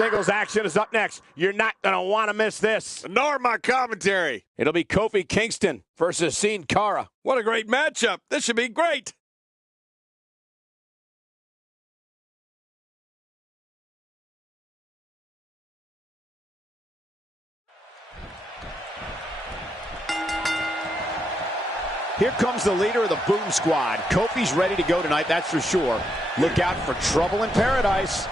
Singles action is up next. You're not going to want to miss this. Nor my commentary. It'll be Kofi Kingston versus Sin Cara. What a great matchup. This should be great. Here comes the leader of the Boom Squad. Kofi's ready to go tonight, that's for sure. Look out for trouble in paradise.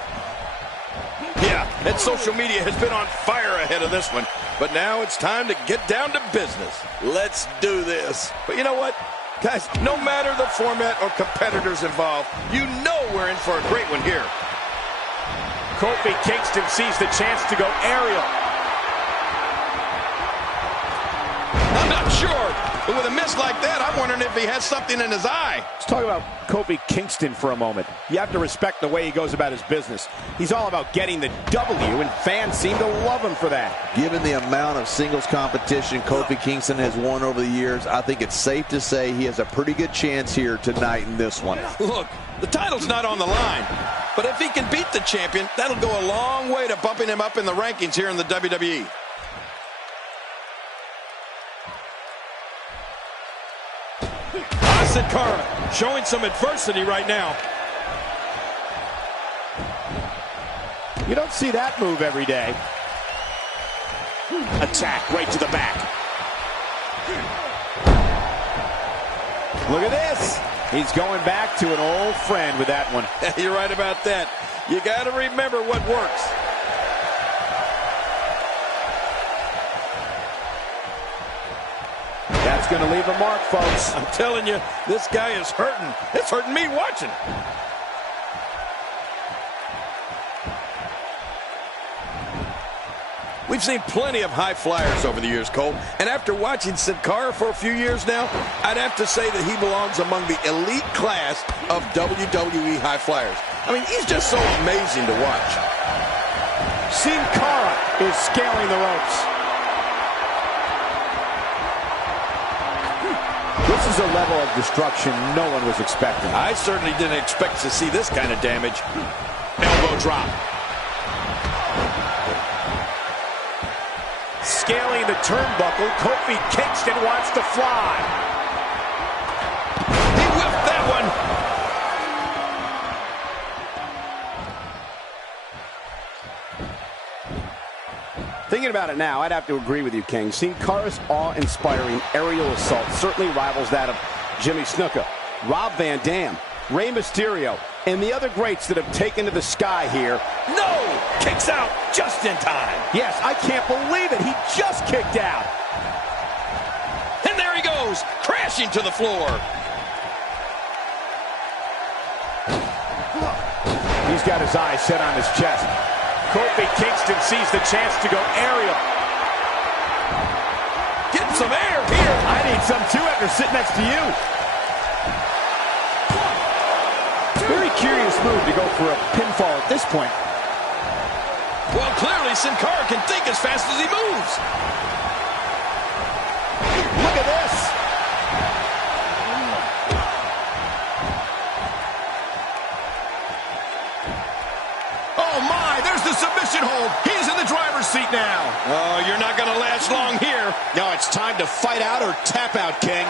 Yeah, and social media has been on fire ahead of this one. But now it's time to get down to business. Let's do this. But you know what? Guys, no matter the format or competitors involved, you know we're in for a great one here. Kofi Kingston sees the chance to go aerial. I'm not sure, but with a miss like that, I'm wondering if he has something in his eye. Let's talk about Kofi Kingston for a moment. You have to respect the way he goes about his business. He's all about getting the W, and fans seem to love him for that. Given the amount of singles competition Kofi Kingston has won over the years, I think it's safe to say he has a pretty good chance here tonight in this one. Look, the title's not on the line, but if he can beat the champion, that'll go a long way to bumping him up in the rankings here in the WWE. Sin Cara showing some adversity right now. You don't see that move every day. Attack right to the back. Look at this. He's going back to an old friend with that one. You're right about that. You got to remember what works. That's going to leave a mark, folks. I'm telling you, this guy is hurting. It's hurting me watching. We've seen plenty of high flyers over the years, Cole. And after watching Sin Cara for a few years now, I'd have to say that he belongs among the elite class of WWE high flyers. I mean, he's just so amazing to watch. Sin Cara is scaling the ropes. This is a level of destruction no one was expecting. I certainly didn't expect to see this kind of damage. Elbow drop. Scaling the turnbuckle, Kofi Kingston wants to fly. He whipped that one. Thinking about it now, I'd have to agree with you, King. Sin Cara's awe-inspiring aerial assault certainly rivals that of Jimmy Snuka, Rob Van Dam, Rey Mysterio, and the other greats that have taken to the sky here. No! Kicks out just in time. Yes, I can't believe it. He just kicked out. And there he goes, crashing to the floor. He's got his eyes set on his chest. Kofi Kingston sees the chance to go aerial. Getting some air here. I need some too after sitting next to you. Very curious move to go for a pinfall at this point. Well, clearly Sin Cara can think as fast as he moves. Look at this. Oh my, there's the submission hold. He's in the driver's seat now. Oh, you're not going to last long here. No, it's time to fight out or tap out, King.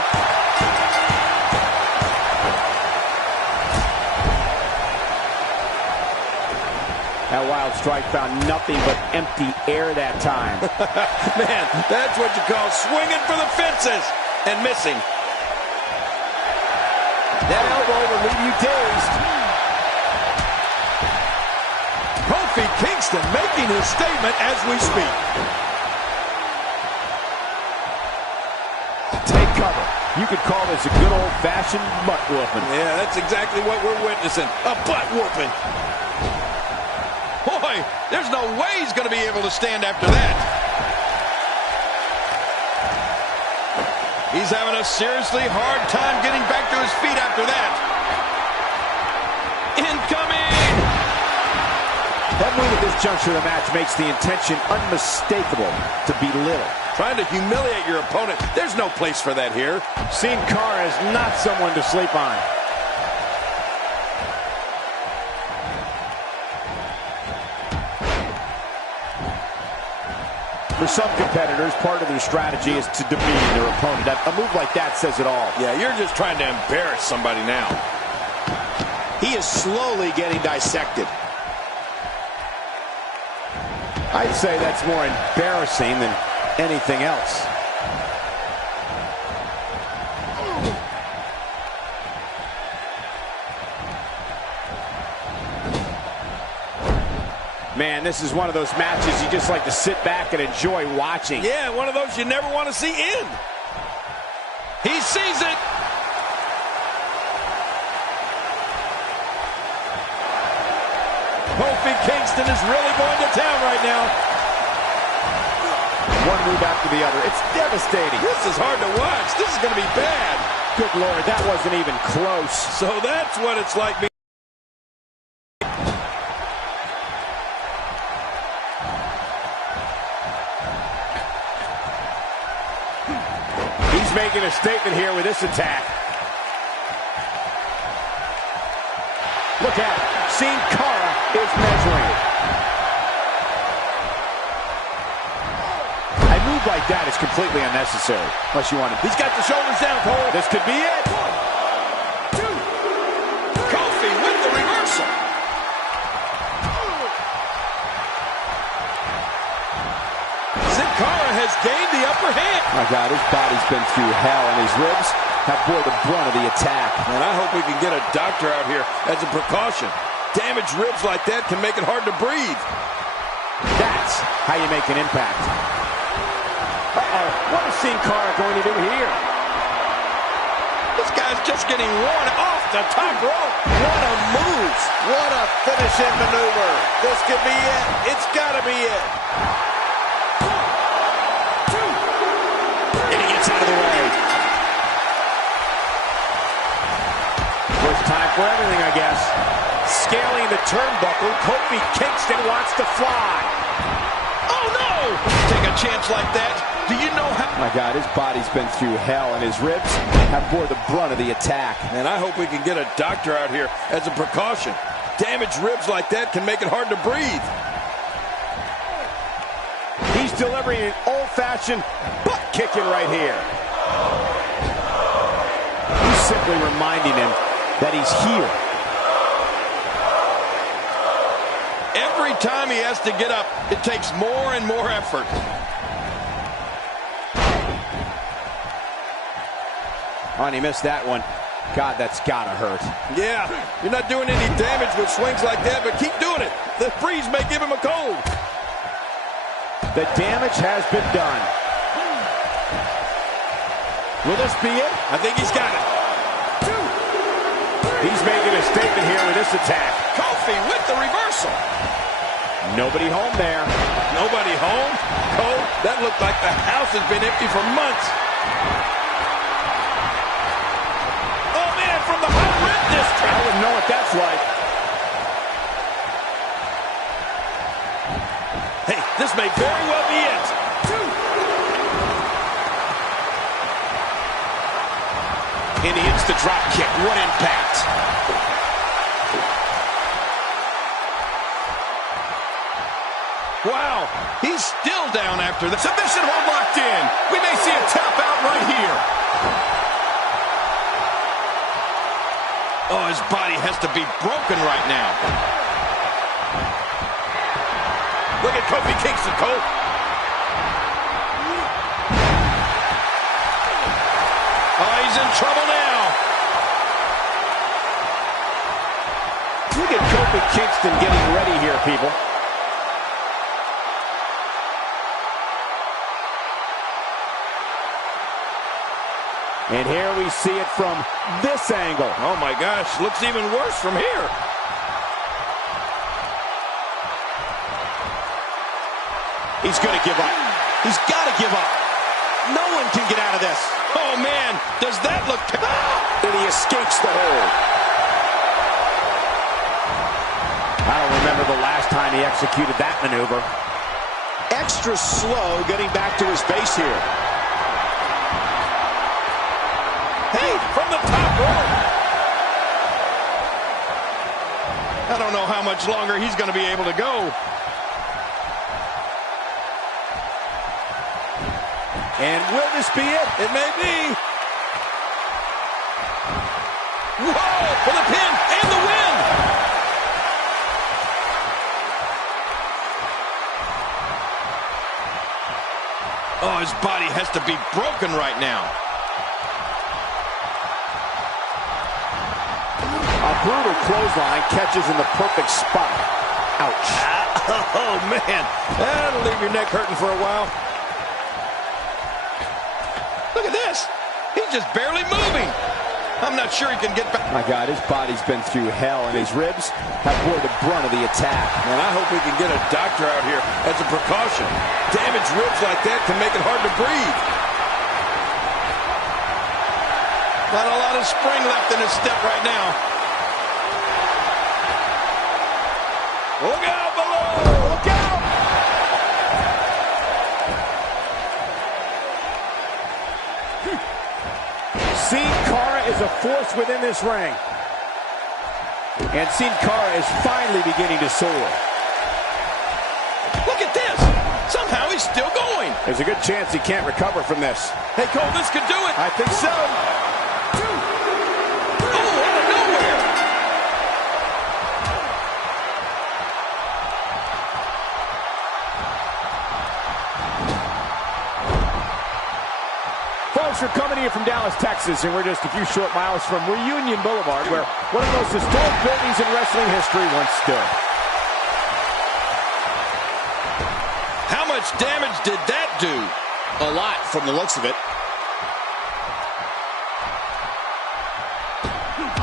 That wild strike found nothing but empty air that time. Man, that's what you call swinging for the fences and missing. That elbow will leave you dazed. Kofi Kingston making his statement as we speak. Take cover. You could call this a good old-fashioned butt whooping. Yeah, that's exactly what we're witnessing. A butt whooping. Boy, there's no way he's going to be able to stand after that. He's having a seriously hard time getting back to his feet after that. Incoming! That move at this juncture of the match makes the intention unmistakable to belittle. Trying to humiliate your opponent. There's no place for that here. Sin Cara is not someone to sleep on. For some competitors, part of their strategy is to demean their opponent. A move like that says it all. Yeah, you're just trying to embarrass somebody now. He is slowly getting dissected. I'd say that's more embarrassing than anything else. Man, this is one of those matches you just like to sit back and enjoy watching. Yeah, one of those you never want to see end. He sees it. Kofi Kingston is really going to town right now. One move after the other. It's devastating. This is hard to watch. This is going to be bad. Good Lord, that wasn't even close. So that's what it's like being... He's making a statement here with this attack. Look at it. Sin Cara is measuring. A move like that is completely unnecessary. Unless you want to. He's got the shoulders down, Cole. This could be it. 1, 2. Kofi with the reversal. Sin Cara has gained the upper hand. My God, his body's been through hell, and his ribs have bore the brunt of the attack. And I hope we can get a doctor out here as a precaution. Damaged ribs like that can make it hard to breathe. That's how you make an impact. Uh-oh, what is Sin Cara going to do here? This guy's just getting worn off the top rope. What a move. What a finishing maneuver. This could be it. It's got to be it. 1, 2. And he gets out of the way. First time for everything, I guess. Scaling the turnbuckle, Kofi Kingston wants to fly. Oh, no! Take a chance like that. Do you know how... My God, his body's been through hell, and his ribs have bore the brunt of the attack. And I hope we can get a doctor out here as a precaution. Damaged ribs like that can make it hard to breathe. He's delivering an old-fashioned butt kicking right here. He's simply reminding him that he's here. Every time he has to get up, it takes more and more effort. Oh, and he missed that one. God, that's gotta hurt. Yeah, you're not doing any damage with swings like that, but keep doing it. The freeze may give him a cold. The damage has been done. Will this be it? I think he's got it. 2. He's making a statement here with this attack. Kofi with the reversal. Nobody home there. Nobody home? Cole, that looked like the house has been empty for months. Oh, man, from the high rib district. I wouldn't know what that's like. Hey, this may very well be it. 2. And he hits the drop kick. What impact. Wow, he's still down after that. Submission hold locked in. We may see a tap out right here. Oh, his body has to be broken right now. Look at Kofi Kingston, Cole. Oh, he's in trouble now. Look at Kofi Kingston getting ready here, people. And here we see it from this angle. Oh, my gosh, looks even worse from here. He's going to give up. He's got to give up. No one can get out of this. Oh, man, does that look... And he escapes the hold. I don't remember the last time he executed that maneuver. Extra slow getting back to his base here. Hey, from the top rope. I don't know how much longer he's going to be able to go. And will this be it? It may be. Whoa, for the pin and the win. Oh, his body has to be broken right now. A brutal clothesline catches in the perfect spot. Ouch. Oh, man. That'll leave your neck hurting for a while. Look at this. He's just barely moving. I'm not sure he can get back. My God, his body's been through hell, and his ribs have bore the brunt of the attack. Man, I hope we can get a doctor out here as a precaution. Damaged ribs like that can make it hard to breathe. Not a lot of spring left in his step right now. Look out below! Look out! Sin Cara is a force within this ring. And Sin Cara is finally beginning to soar. Look at this! Somehow he's still going. There's a good chance he can't recover from this. Hey, Cole, this could do it. I think so. Oh, out of nowhere! Folks, we're coming here from Dallas, Texas, and we're just a few short miles from Reunion Boulevard, where one of the most historic buildings in wrestling history once stood. How much damage did that do? A lot from the looks of it.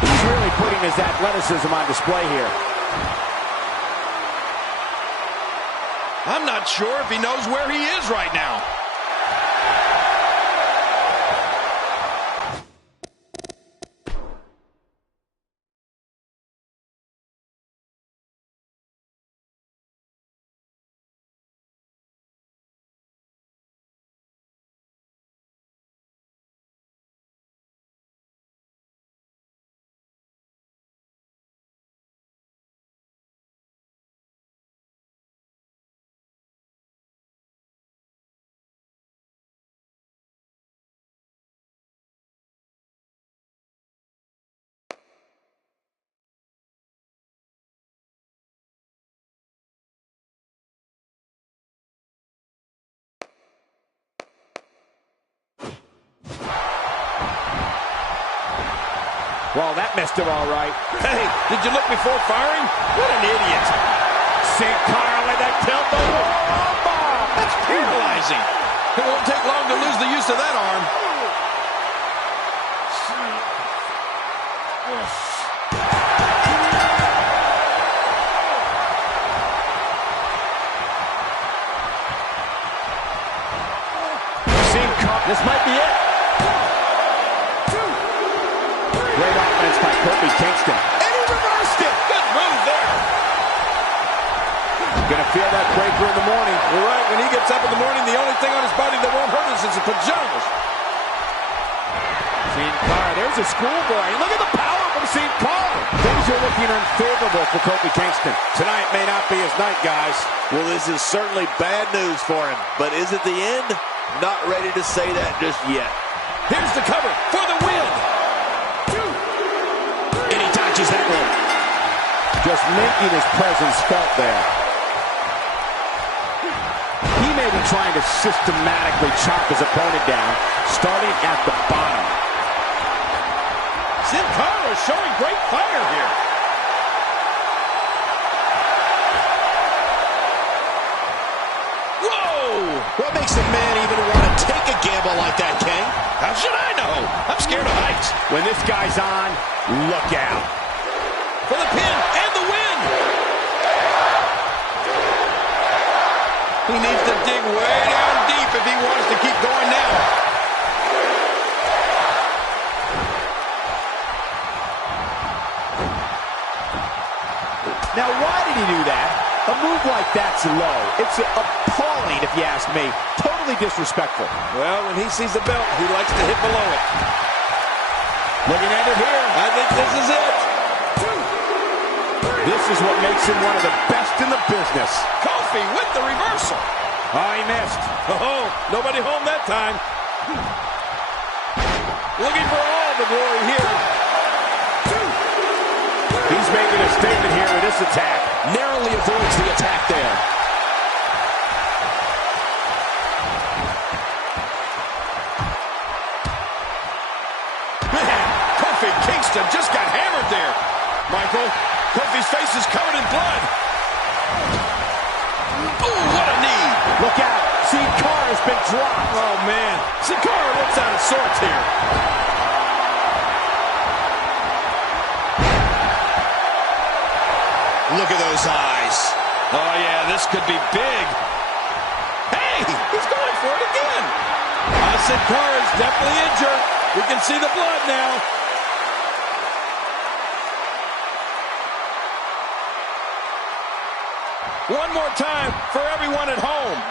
He's really putting his athleticism on display here. I'm not sure if he knows where he is right now. Well, that missed him all right. Hey, did you look before firing? What an idiot. Sin Cara with that tilt-the-world bomb. That's paralyzing. It won't take long to lose the use of that arm. Sin Cara, this might be it. Great offense by Kofi Kingston. And he reversed it. Good move there. Gonna feel that breaker in the morning. You're right. When he gets up in the morning, the only thing on his body that won't hurt us is his pajamas. Sin Cara, there's a schoolboy. And look at the power from Sin Cara. Things are looking unfavorable for Kofi Kingston. Tonight may not be his night, guys. Well, this is certainly bad news for him. But is it the end? Not ready to say that just yet. Here's the cover for the win. And he touches that one. Just making his presence felt there. He may be trying to systematically chop his opponent down, starting at the bottom. Sin Cara is showing great fire here. Whoa! What makes a man even want to take a gamble like that, King? How should I know? I'm scared of heights. When this guy's on, look out. For the pin and the win. He needs to dig way down deep if he wants to keep going now. Now, why did he do that? A move like that's low. It's appalling, if you ask me. Totally disrespectful. Well, when he sees the belt, he likes to hit below it. Looking at it here. I think this is it. This is what makes him one of the best in the business. Kofi with the reversal. Oh, he missed. Oh, nobody home that time. Looking for all the glory here. He's making a statement here with this attack. Narrowly avoids the attack there. Man, Kofi Kingston just got hammered there. Michael, Kofi's face is covered in blood. Ooh, what a knee. Look out. Sin Cara has been dropped. Oh, man. Sin Cara looks out of sorts here. Look at those eyes. Oh, yeah, this could be big. Hey, he's going for it again. Sin Cara is definitely injured. We can see the blood now. One more time for everyone at home.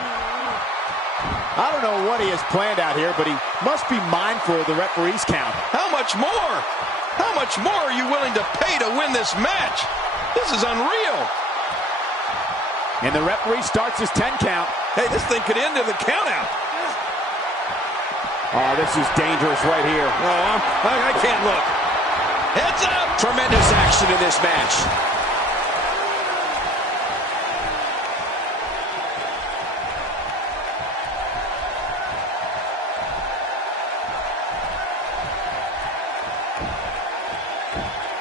I don't know what he has planned out here, but he must be mindful of the referee's count. How much more? How much more are you willing to pay to win this match? This is unreal. And the referee starts his 10 count. Hey, this thing could end in the countout. Oh, this is dangerous right here. Oh, I can't look. Heads up. Tremendous action in this match.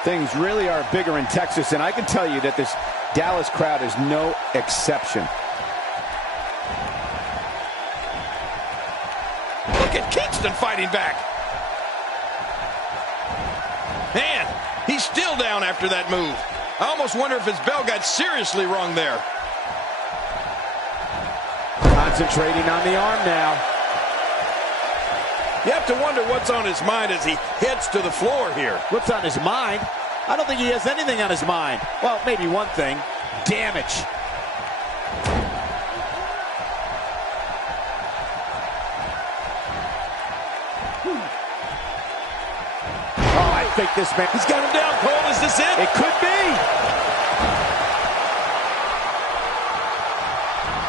Things really are bigger in Texas, and I can tell you that this Dallas crowd is no exception. Look at Kingston fighting back. Man, he's still down after that move. I almost wonder if his bell got seriously wrong there. Concentrating on the arm now. You have to wonder what's on his mind as he heads to the floor here. What's on his mind? I don't think he has anything on his mind. Well, maybe one thing. Damage. Oh, I think this man... He's got him down, Cole. Is this it? It could be.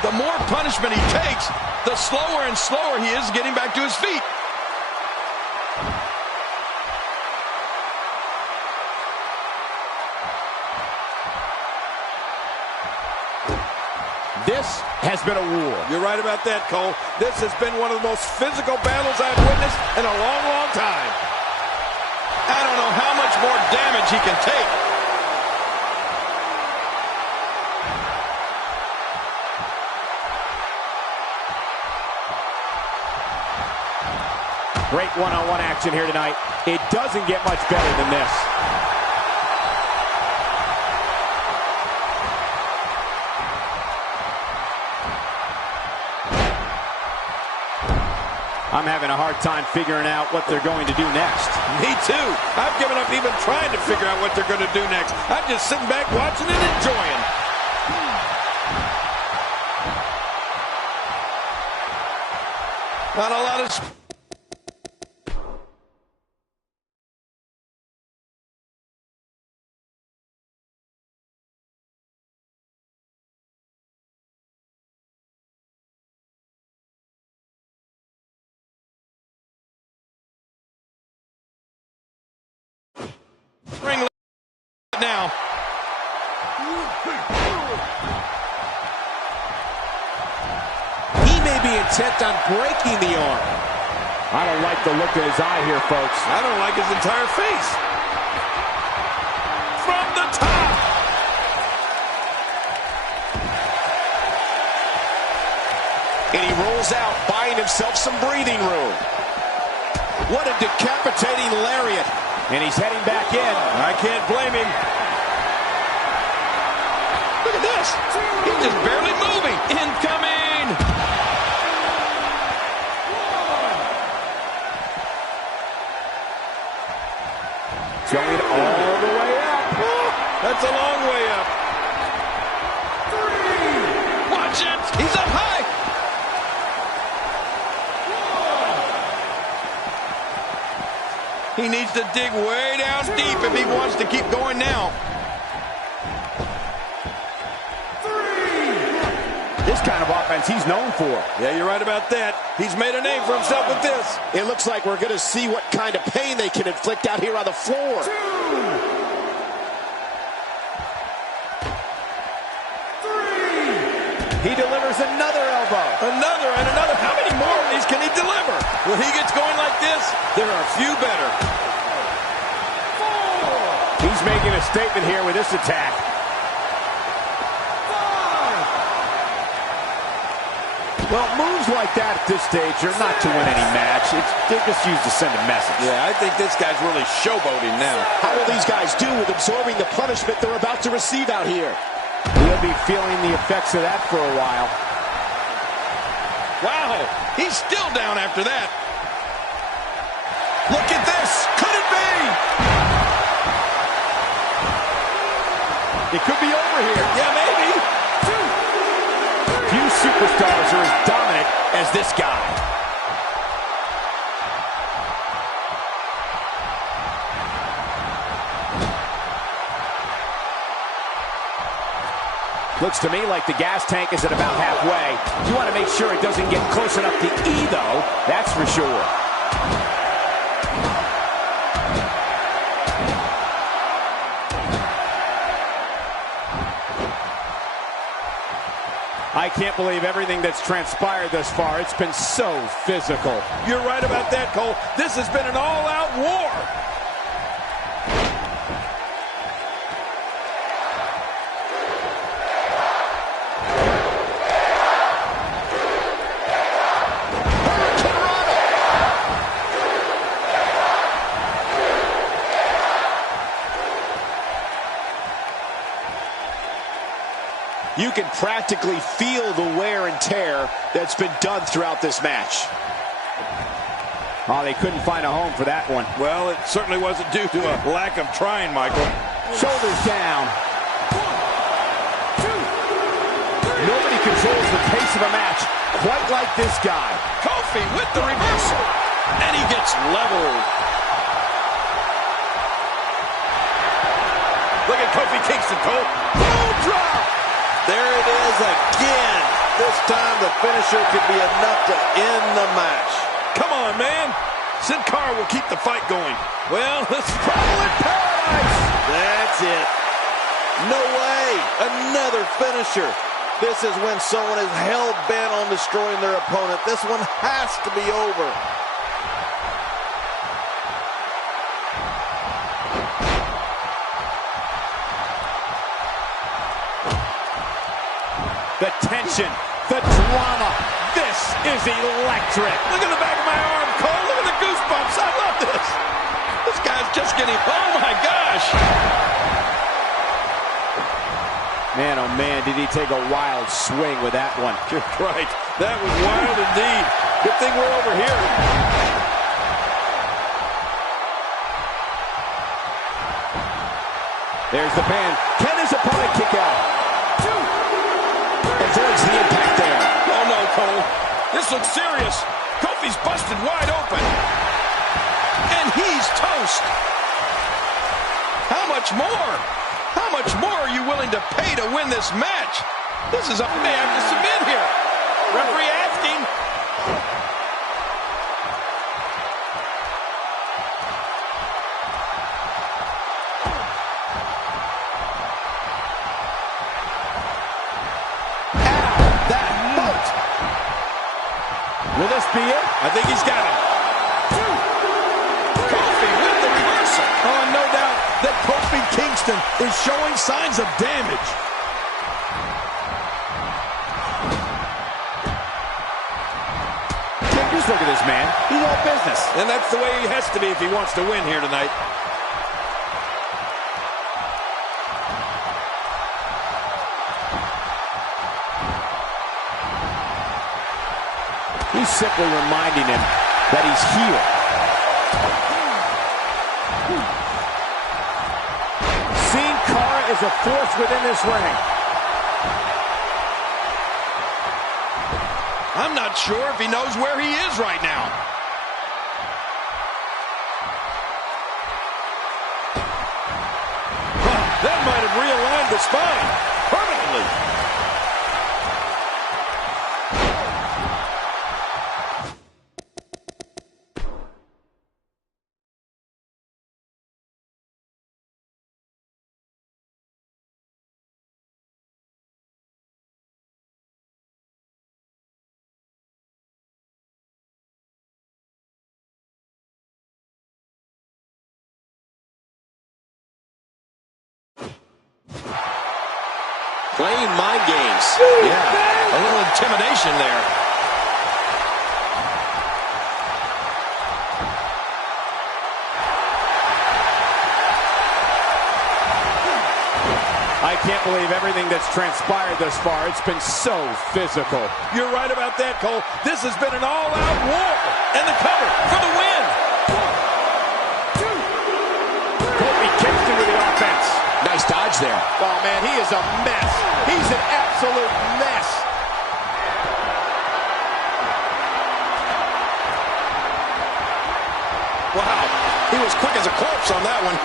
The more punishment he takes, the slower and slower he is getting back to his feet. This has been a war. You're right about that, Cole. This has been one of the most physical battles I've witnessed in a long, long time. I don't know how much more damage he can take. Great one-on-one action here tonight. It doesn't get much better than this. I'm having a hard time figuring out what they're going to do next. Me too. I've given up even trying to figure out what they're going to do next. I'm just sitting back watching and enjoying. Not a lot of... ring now. He may be intent on breaking the arm. I don't like the look in his eye here, folks. I don't like his entire face. From the top. And he rolls out, buying himself some breathing room. What a decapitating lariat. And he's heading back in. I can't blame him. Look at this. He's just barely moving. Incoming. Going all the way up. That's a long way up. Watch it. He's up high. He needs to dig way down deep if he wants to keep going now. This kind of offense he's known for. Yeah, you're right about that. He's made a name for himself with this. It looks like we're going to see what kind of pain they can inflict out here on the floor. He delivers another elbow. Another and another. How many more of these can he deliver? When he gets going like this, there are a few better. He's making a statement here with this attack. Well, moves like that at this stage are not to win any match. They're just used to send a message. Yeah, I think this guy's really showboating now. How will these guys do with absorbing the punishment they're about to receive out here? He'll be feeling the effects of that for a while. Wow, he's still down after that. Look at this. Could it be? It could be over here. Yeah, maybe. Few superstars are as dominant as this guy. Looks to me like the gas tank is at about halfway. You want to make sure it doesn't get close enough to E, though. That's for sure. I can't believe everything that's transpired thus far. It's been so physical. You're right about that, Cole. This has been an all-out war. You can practically feel the wear and tear that's been done throughout this match. Oh, they couldn't find a home for that one. Well, it certainly wasn't due to a lack of trying, Michael. Shoulders down. Nobody controls the pace of a match quite like this guy. Kofi with the reversal. And he gets leveled. Look at Kofi Kingston, Cole. Full drop. There it is again. This time the finisher could be enough to end the match. Come on, man. Sin Cara will keep the fight going. Well, this is probably paradise. That's it. No way. Another finisher. This is when someone is hell-bent on destroying their opponent. This one has to be over. The tension, the drama. This is electric. Look at the back of my arm, Cole. Look at the goosebumps. I love this. This guy's just getting, oh my gosh. Man, oh man, did he take a wild swing with that one. You're right. That was wild indeed. Good thing we're over here. There's the pin. Can his opponent kick out? Avoids the impact there. Oh no, Cole. This looks serious. Kofi's busted wide open. And he's toast. How much more? How much more are you willing to pay to win this match? This is a man to submit here. Referee asking. Will this be it? I think he's got it. Kofi with the reversal. Oh, and no doubt that Kofi Kingston is showing signs of damage. Just look at this man. He's all business. And that's the way he has to be if he wants to win here tonight. He's simply reminding him that he's here. Sin Cara is a force within this ring. I'm not sure if he knows where he is right now. That might have realigned the spine permanently. Playing mind games. Yeah, a little intimidation there. I can't believe everything that's transpired thus far. It's been so physical. You're right about that, Cole. This has been an all-out war. And the cover for the win. Kofi Kingston with the offense. Nice dodge there. Oh, man, he is a mess. He's an absolute mess. Wow, he was quick as a corpse on that one.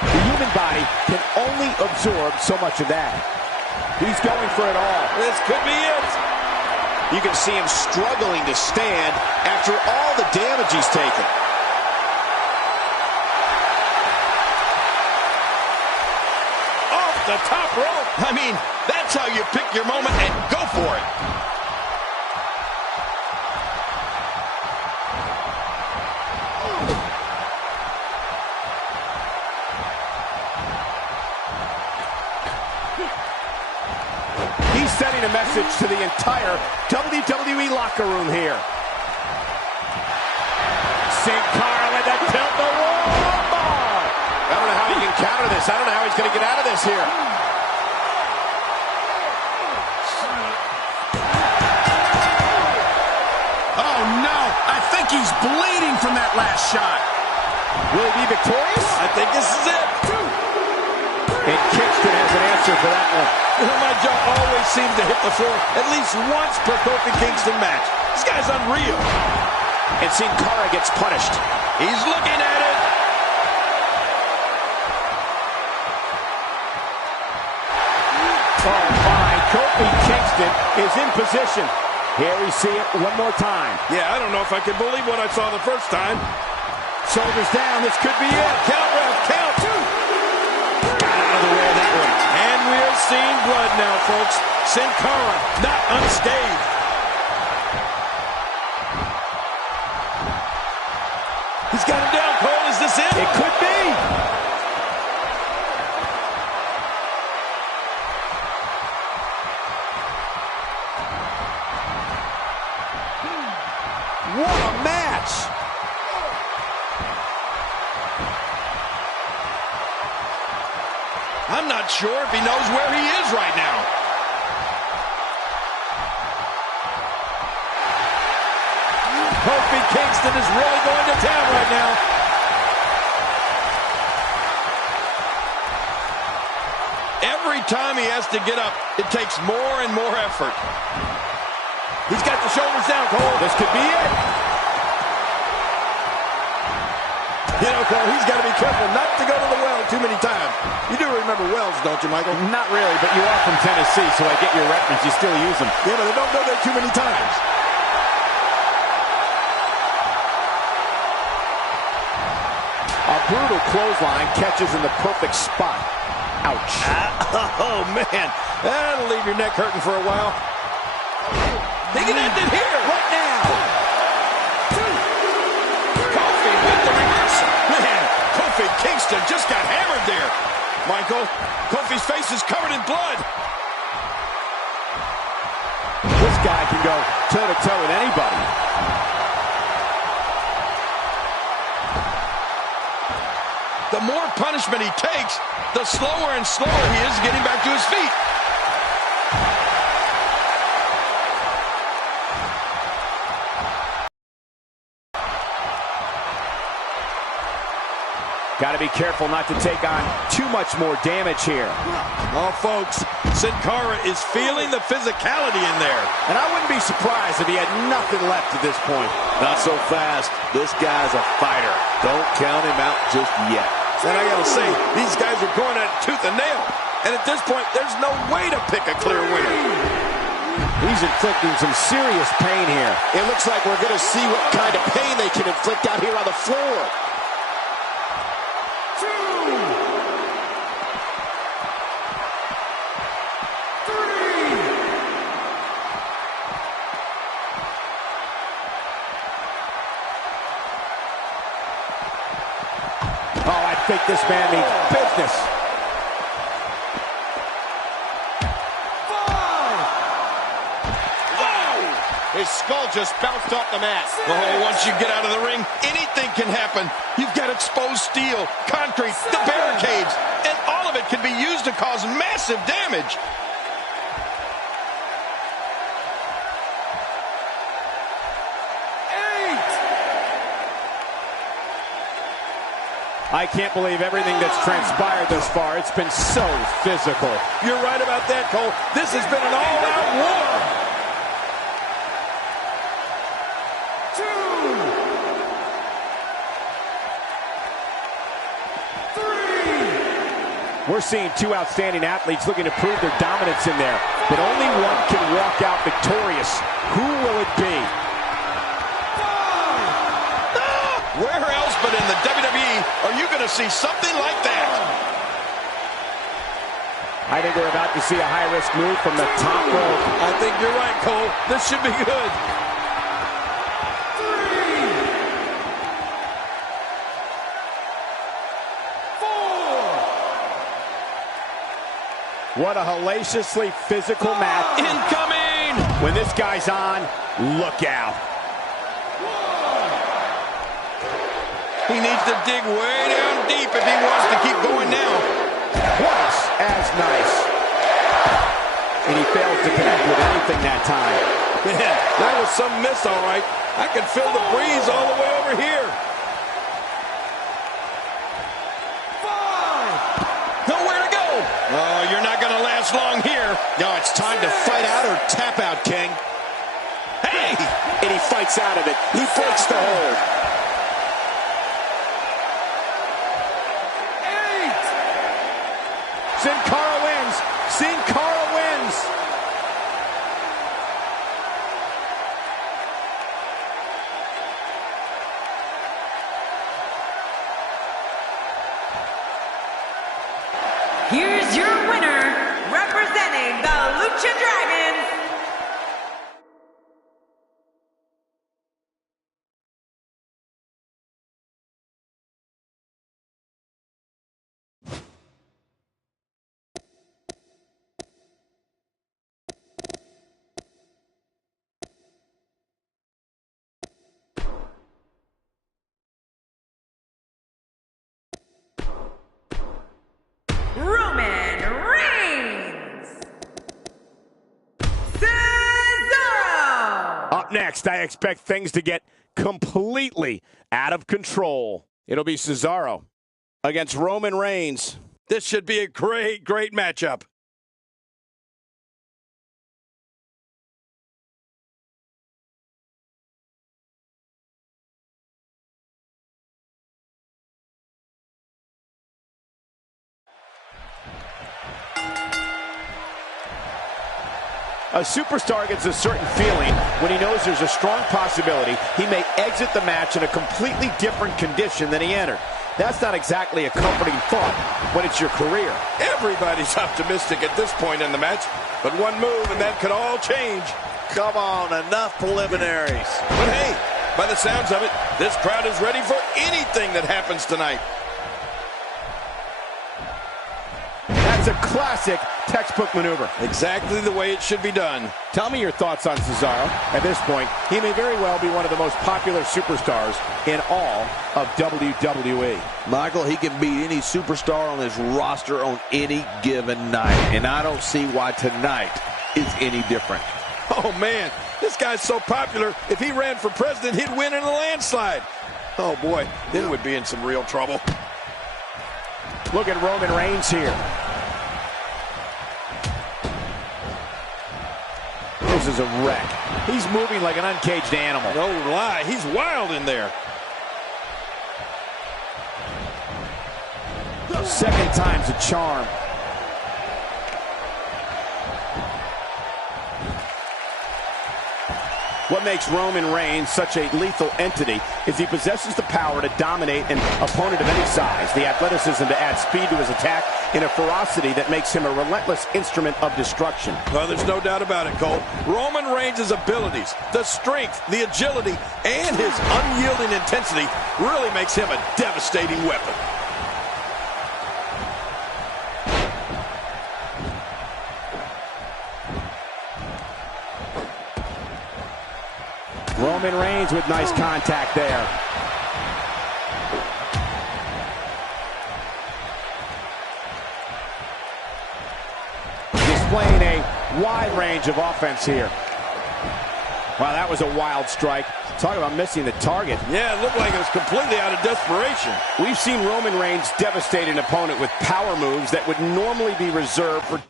The human body can only absorb so much of that. He's going for it all. This could be it. You can see him struggling to stand after all the damage he's taken. Off the top rope. I mean, that's how you pick your moment and go for it. He's sending a message to the entire WWE locker room here. Sin Cara with the tilt-the-wall bar. I don't know how he can counter this. I don't know how he's going to get out of this here. Oh, no. I think he's bleeding from that last shot. Will he be victorious? I think this is it. And Kingston has an answer for that one. You know, my jaw always seems to hit the floor at least once per Kofi Kingston match. This guy's unreal. And Sin Cara gets punished. He's looking at it. Oh, my. Kofi Kingston is in position. Here we see it one more time. Yeah, I don't know if I can believe what I saw the first time. Shoulders down. This could be it. Count, Ref, count. Got out of the way of that one. And we're seeing blood now, folks. Sin Cara not unscathed. He's got him down, Cole. Is this it? It could be. What a match. I'm not sure if he knows where he is right now. Kofi Kingston is really going to town right now. Every time he has to get up, it takes more and more effort. He's got the shoulders down, Cole. This could be it. You know, Cole, he's got to be careful not to go to the well too many times. You do remember wells, don't you, Michael? Not really, but you are from Tennessee, so I get your reference. You still use them. Yeah, but they don't go there too many times. A brutal clothesline catches in the perfect spot. Ouch. Oh, man. That'll leave your neck hurting for a while. He can end it here. Right now. Kofi with the reversal. Man, Kofi Kingston just got hammered there. Michael, Kofi's face is covered in blood. This guy can go toe-to-toe with anybody. The more punishment he takes, the slower and slower he is getting back to his feet. Got to be careful not to take on too much more damage here. Oh, folks, Sin Cara is feeling the physicality in there. And I wouldn't be surprised if he had nothing left at this point. Not so fast. This guy's a fighter. Don't count him out just yet. And I gotta say, these guys are going at it tooth and nail. And at this point, there's no way to pick a clear winner. He's inflicting some serious pain here. It looks like we're going to see what kind of pain they can inflict out here on the floor. Oh, I think this man means business. His skull just bounced off the mat. Oh, once you get out of the ring, anything can happen. You've got exposed steel, concrete, the barricades, and all of it can be used to cause massive damage. I can't believe everything that's transpired thus far. It's been so physical. You're right about that, Cole. This has been an all-out war. 2, 3. We're seeing two outstanding athletes looking to prove their dominance in there, but only one can walk out victorious. Who will it be? Where else but in the WWE are you going to see something like that? I think we're about to see a high-risk move from the top rope. I think you're right, Cole. This should be good. 3, 4. What a hellaciously physical match. Incoming! When this guy's on, look out. He needs to dig way down deep if he wants to keep going now. Twice as nice. And he fails to connect with anything that time. Man, that was some miss, all right. I can feel the breeze all the way over here. 5. Nowhere to go. Oh, you're not going to last long here. No, it's time to fight out or tap out, King. Hey! And he fights out of it. He breaks the hold. 8. Sin Cara wins. Sin Cara wins. Here's your winner, representing the Lucha Dragons, Roman Reigns. Cesaro. Up next, I expect things to get completely out of control. It'll be Cesaro against Roman Reigns. This should be a great, great matchup. A superstar gets a certain feeling when he knows there's a strong possibility he may exit the match in a completely different condition than he entered. That's not exactly a comforting thought when it's your career. Everybody's optimistic at this point in the match, but one move and that could all change. Come on, enough preliminaries. But hey, by the sounds of it, this crowd is ready for anything that happens tonight. That's a classic textbook maneuver. Exactly the way it should be done. Tell me your thoughts on Cesaro. At this point, he may very well be one of the most popular superstars in all of WWE. Michael, he can beat any superstar on his roster on any given night, and I don't see why tonight is any different. Oh, man, this guy's so popular, if he ran for president, he'd win in a landslide. Oh, boy, then we'd be in some real trouble. Look at Roman Reigns here. This is a wreck. He's moving like an uncaged animal. No lie, he's wild in there. Second time's a charm. What makes Roman Reigns such a lethal entity is he possesses the power to dominate an opponent of any size, the athleticism to add speed to his attack, and a ferocity that makes him a relentless instrument of destruction. Well, there's no doubt about it, Cole. Roman Reigns' abilities, the strength, the agility, and his unyielding intensity really makes him a devastating weapon. Reigns with nice contact there. Displaying a wide range of offense here. Wow, that was a wild strike. Talk about missing the target. Yeah, it looked like it was completely out of desperation. We've seen Roman Reigns devastate an opponent with power moves that would normally be reserved for...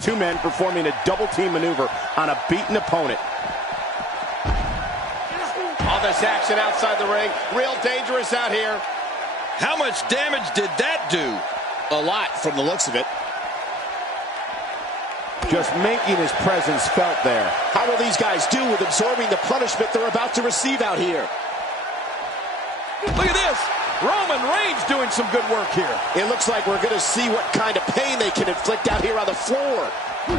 Two men performing a double-team maneuver on a beaten opponent. All this action outside the ring. Real dangerous out here. How much damage did that do? A lot from the looks of it. Just making his presence felt there. How will these guys do with absorbing the punishment they're about to receive out here? Look at this. Roman Reigns doing some good work here. It looks like we're going to see what kind of pain they can inflict out here on the floor.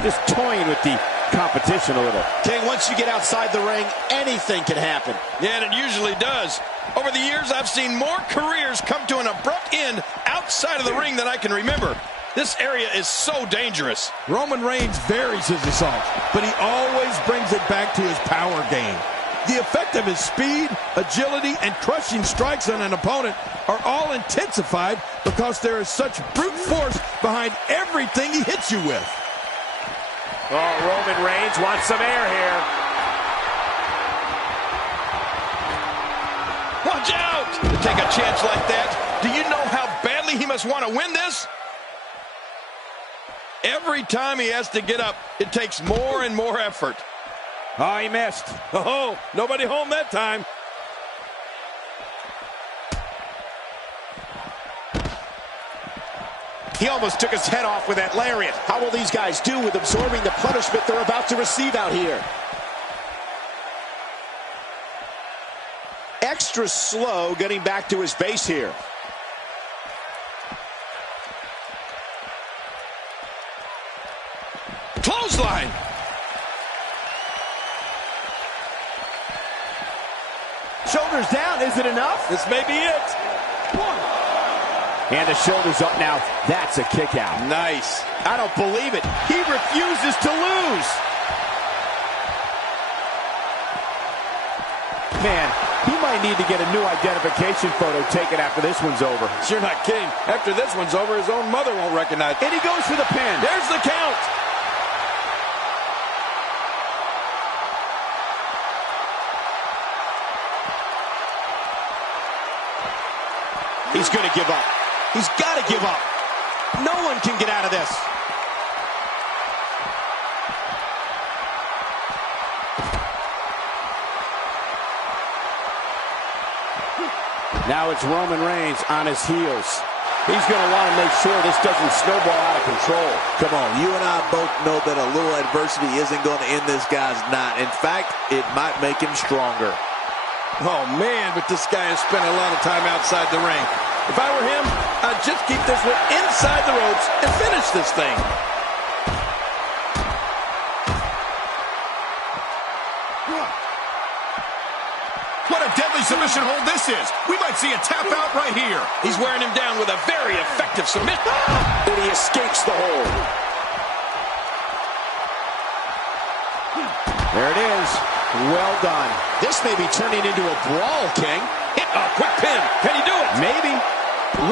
Just toying with the competition a little. King, once you get outside the ring, anything can happen. Yeah, and it usually does. Over the years, I've seen more careers come to an abrupt end outside of the ring than I can remember. This area is so dangerous. Roman Reigns varies his assault, but he always brings it back to his power game. The effect of his speed, agility, and crushing strikes on an opponent are all intensified because there is such brute force behind everything he hits you with. Oh, Roman Reigns wants some air here. Watch out! To take a chance like that, do you know how badly he must want to win this? Every time he has to get up, it takes more and more effort. Oh, he missed. Oh, nobody home that time. He almost took his head off with that lariat. How will these guys do with absorbing the punishment they're about to receive out here? Extra slow getting back to his base here. Clothesline. Shoulders down, is it enough? This may be it. One. And the shoulders up now. That's a kick out. Nice. I don't believe it. He refuses to lose. Man, he might need to get a new identification photo taken after this one's over. You're not kidding. After this one's over, his own mother won't recognize him. And he goes for the pin. There's the count. He's going to give up. He's got to give up. No one can get out of this. Now it's Roman Reigns on his heels. He's going to want to make sure this doesn't snowball out of control. Come on, you and I both know that a little adversity isn't going to end this guy's night. In fact, it might make him stronger. Oh, man, but this guy has spent a lot of time outside the ring. If I were him, I'd just keep this one inside the ropes and finish this thing. What a deadly submission hold this is. We might see a tap out right here. He's wearing him down with a very effective submission. And he escapes the hold. There it is. Well done. This may be turning into a brawl, King. Hit a quick pin. Can he do it? Maybe. 1, 2.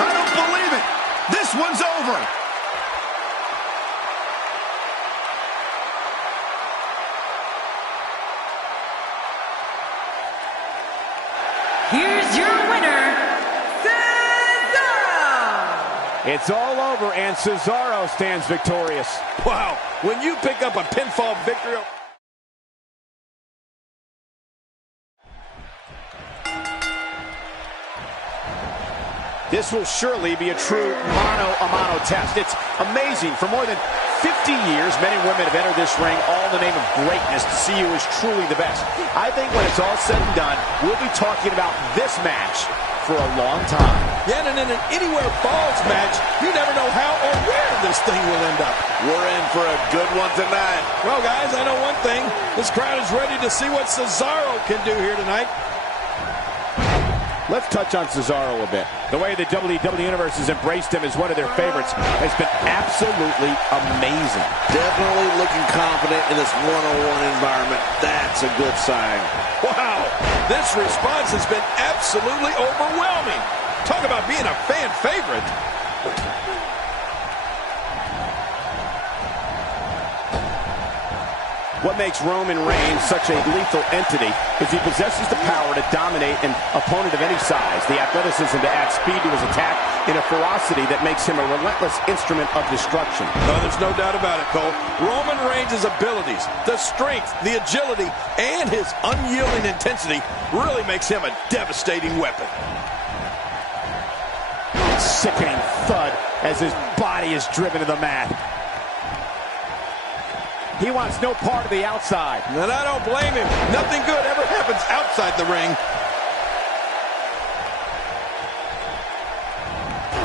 I don't believe it. This one's over. Here's your winner, Cesaro! It's all over, and Cesaro stands victorious. Wow. When you pick up a pinfall victory... This will surely be a true mano-a-mano test. It's amazing. For more than 50 years, men and women have entered this ring all in the name of greatness to see who is truly the best. I think when it's all said and done, we'll be talking about this match for a long time. Yeah, and in an anywhere falls match, you never know how or where this thing will end up. We're in for a good one tonight. Well, guys, I know one thing. This crowd is ready to see what Cesaro can do here tonight. Let's touch on Cesaro a bit. The way the WWE Universe has embraced him as one of their favorites has been absolutely amazing. Definitely looking confident in this one-on-one environment. That's a good sign. Wow, this response has been absolutely overwhelming. Talk about being a fan favorite. What makes Roman Reigns such a lethal entity is he possesses the power to dominate an opponent of any size, the athleticism to add speed to his attack, and a ferocity that makes him a relentless instrument of destruction. No, there's no doubt about it, Cole. Roman Reigns' abilities, the strength, the agility, and his unyielding intensity really makes him a devastating weapon. Sickening thud as his body is driven to the mat. He wants no part of the outside. And I don't blame him. Nothing good ever happens outside the ring.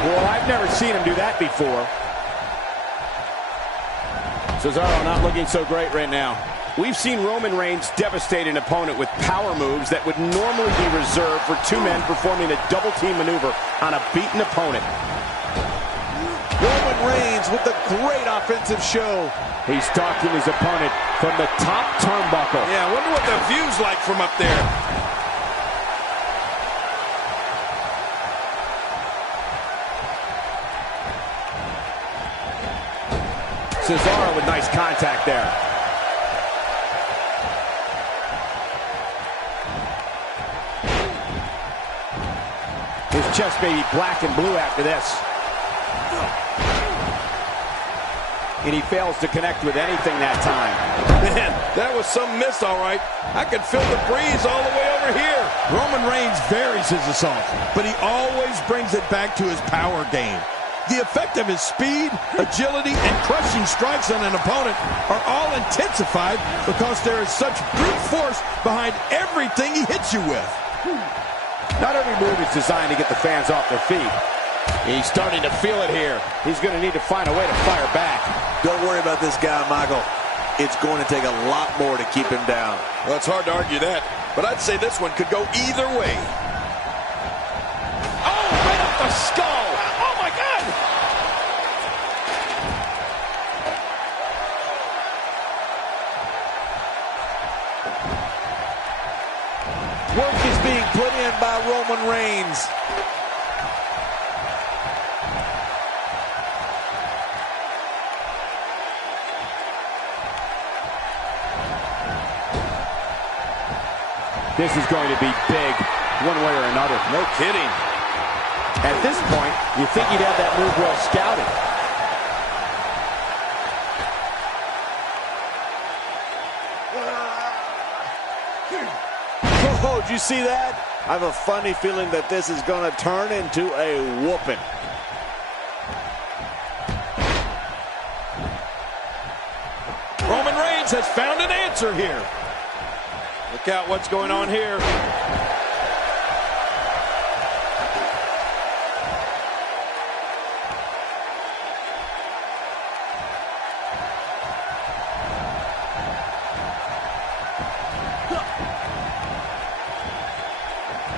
Well, I've never seen him do that before. Cesaro not looking so great right now. We've seen Roman Reigns devastate an opponent with power moves that would normally be reserved for two men performing a double-team maneuver on a beaten opponent. Roman Reigns with a great offensive show. He's stalking his opponent from the top turnbuckle. Yeah, I wonder what the view's like from up there. Cesaro with nice contact there. His chest may be black and blue after this. And he fails to connect with anything that time. Man, that was some miss, all right. I could feel the breeze all the way over here. Roman Reigns varies his assault, but he always brings it back to his power game. The effect of his speed, agility, and crushing strikes on an opponent are all intensified because there is such brute force behind everything he hits you with. Not every move is designed to get the fans off their feet. He's starting to feel it here. He's going to need to find a way to fire back. Don't worry about this guy, Michael. It's going to take a lot more to keep him down. Well, it's hard to argue that, but I'd say this one could go either way. Oh, right up the skull. Oh, my God. Work is being put in by Roman Reigns. This is going to be big, one way or another. No kidding. At this point, you think he'd have that move well scouted. Oh, did you see that? I have a funny feeling that this is going to turn into a whooping. Roman Reigns has found an answer here. Look out what's going on here.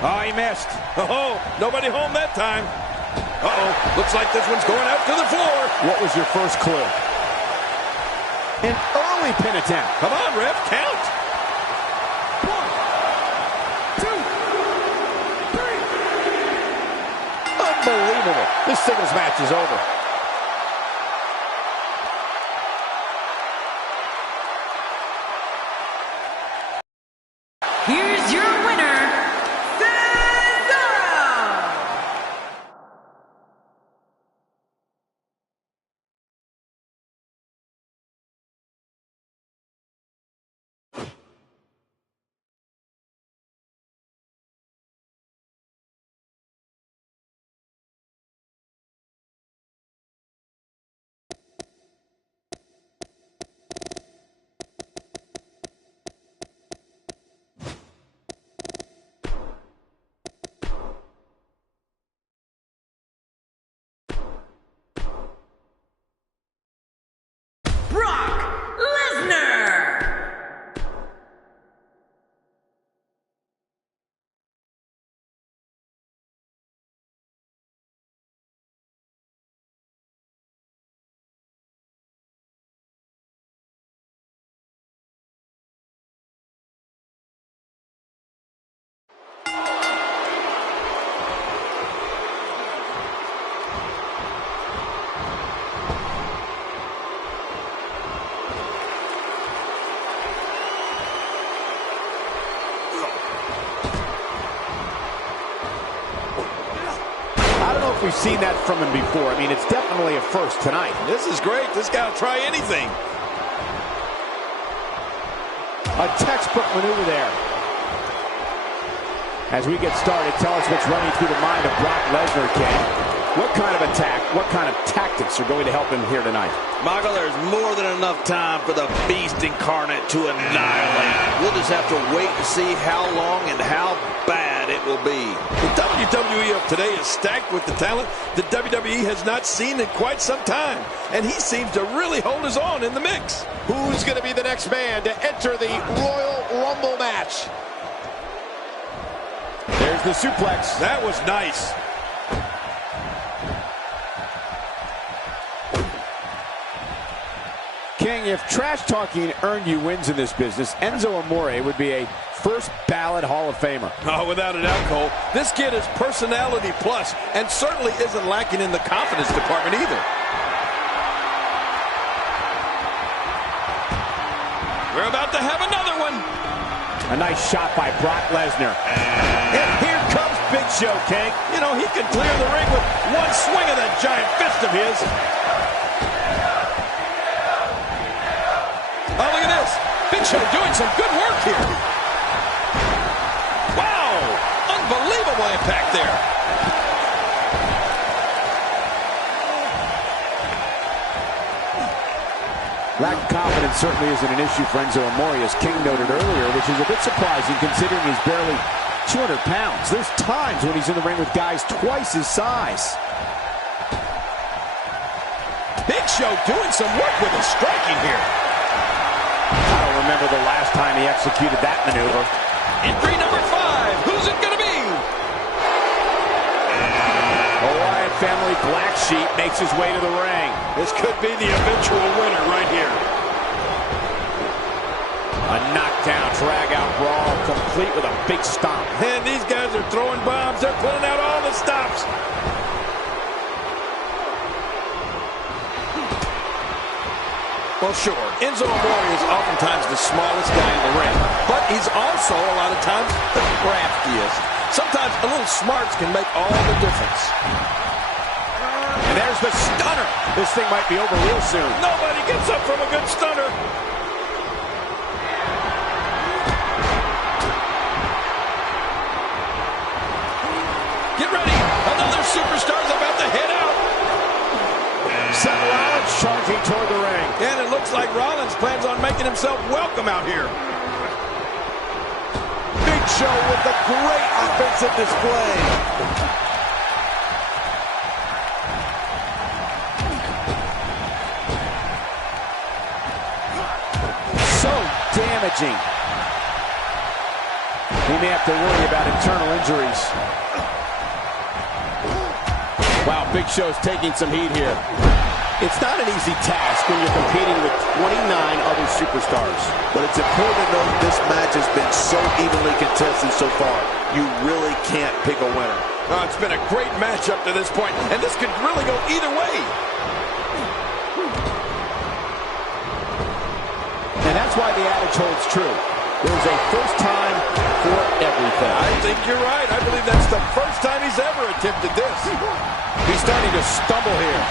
Oh, he missed. Oh, nobody home that time. Uh-oh, looks like this one's going out to the floor. What was your first clue? An early pin attempt. Come on, ref, count. 1, 2, 3. Unbelievable. This singles match is over. I don't know if we've seen that from him before. I mean, it's definitely a first tonight. This is great. This guy will try anything. A textbook maneuver there. As we get started, tell us what's running through the mind of Brock Lesnar, Ken. What kind of attack, what kind of tactics are going to help him here tonight? Michael, there's more than enough time for the beast incarnate to annihilate. We'll just have to wait to see how long and how bad it will be. The WWE of today is stacked with the talent the WWE has not seen in quite some time. And he seems to really hold his own in the mix. Who's going to be the next man to enter the Royal Rumble match? There's the suplex. That was nice. King, if trash talking earned you wins in this business, Enzo Amore would be a first ballot Hall of Famer. Oh, without a doubt, Cole. This kid is personality plus and certainly isn't lacking in the confidence department either. We're about to have another one. A nice shot by Brock Lesnar. And here comes Big Show, King. You know, he can clear the ring with one swing of that giant fist of his. Oh, look at this. Big Show doing some good work here. Wow. Unbelievable impact there. Lack of confidence certainly isn't an issue for Enzo Amore, as King noted earlier, which is a bit surprising considering he's barely 200 pounds. There's times when he's in the ring with guys twice his size. Big Show doing some work with his striking here. I don't remember the last time he executed that maneuver. Entry number 5. Who's it going to be? Orion family black sheep makes his way to the ring. This could be the eventual winner right here. A knockdown, drag-out brawl, complete with a big stomp. And these guys are throwing bombs. They're pulling out all the stops. Well, sure, Enzo Amore is oftentimes the smallest guy in the ring, but he's also a lot of times the craftiest. Sometimes a little smarts can make all the difference. And there's the stunner. This thing might be over real soon. Nobody gets up from a good stunner. Get ready. Another superstar's about to head out. Seth Rollins charging toward the ring. And it looks like Rollins plans on making himself welcome out here. Big Show with a great offensive display. So damaging. He may have to worry about internal injuries. Wow, Big Show's taking some heat here. It's not an easy task when you're competing with 29 other superstars. But it's important to note this match has been so evenly contested so far. You really can't pick a winner. Oh, it's been a great match up to this point, and this could really go either way. And that's why the adage holds true. There's a first time for everything. I think you're right. I believe that's the first time he's ever attempted this. He's starting to stumble here.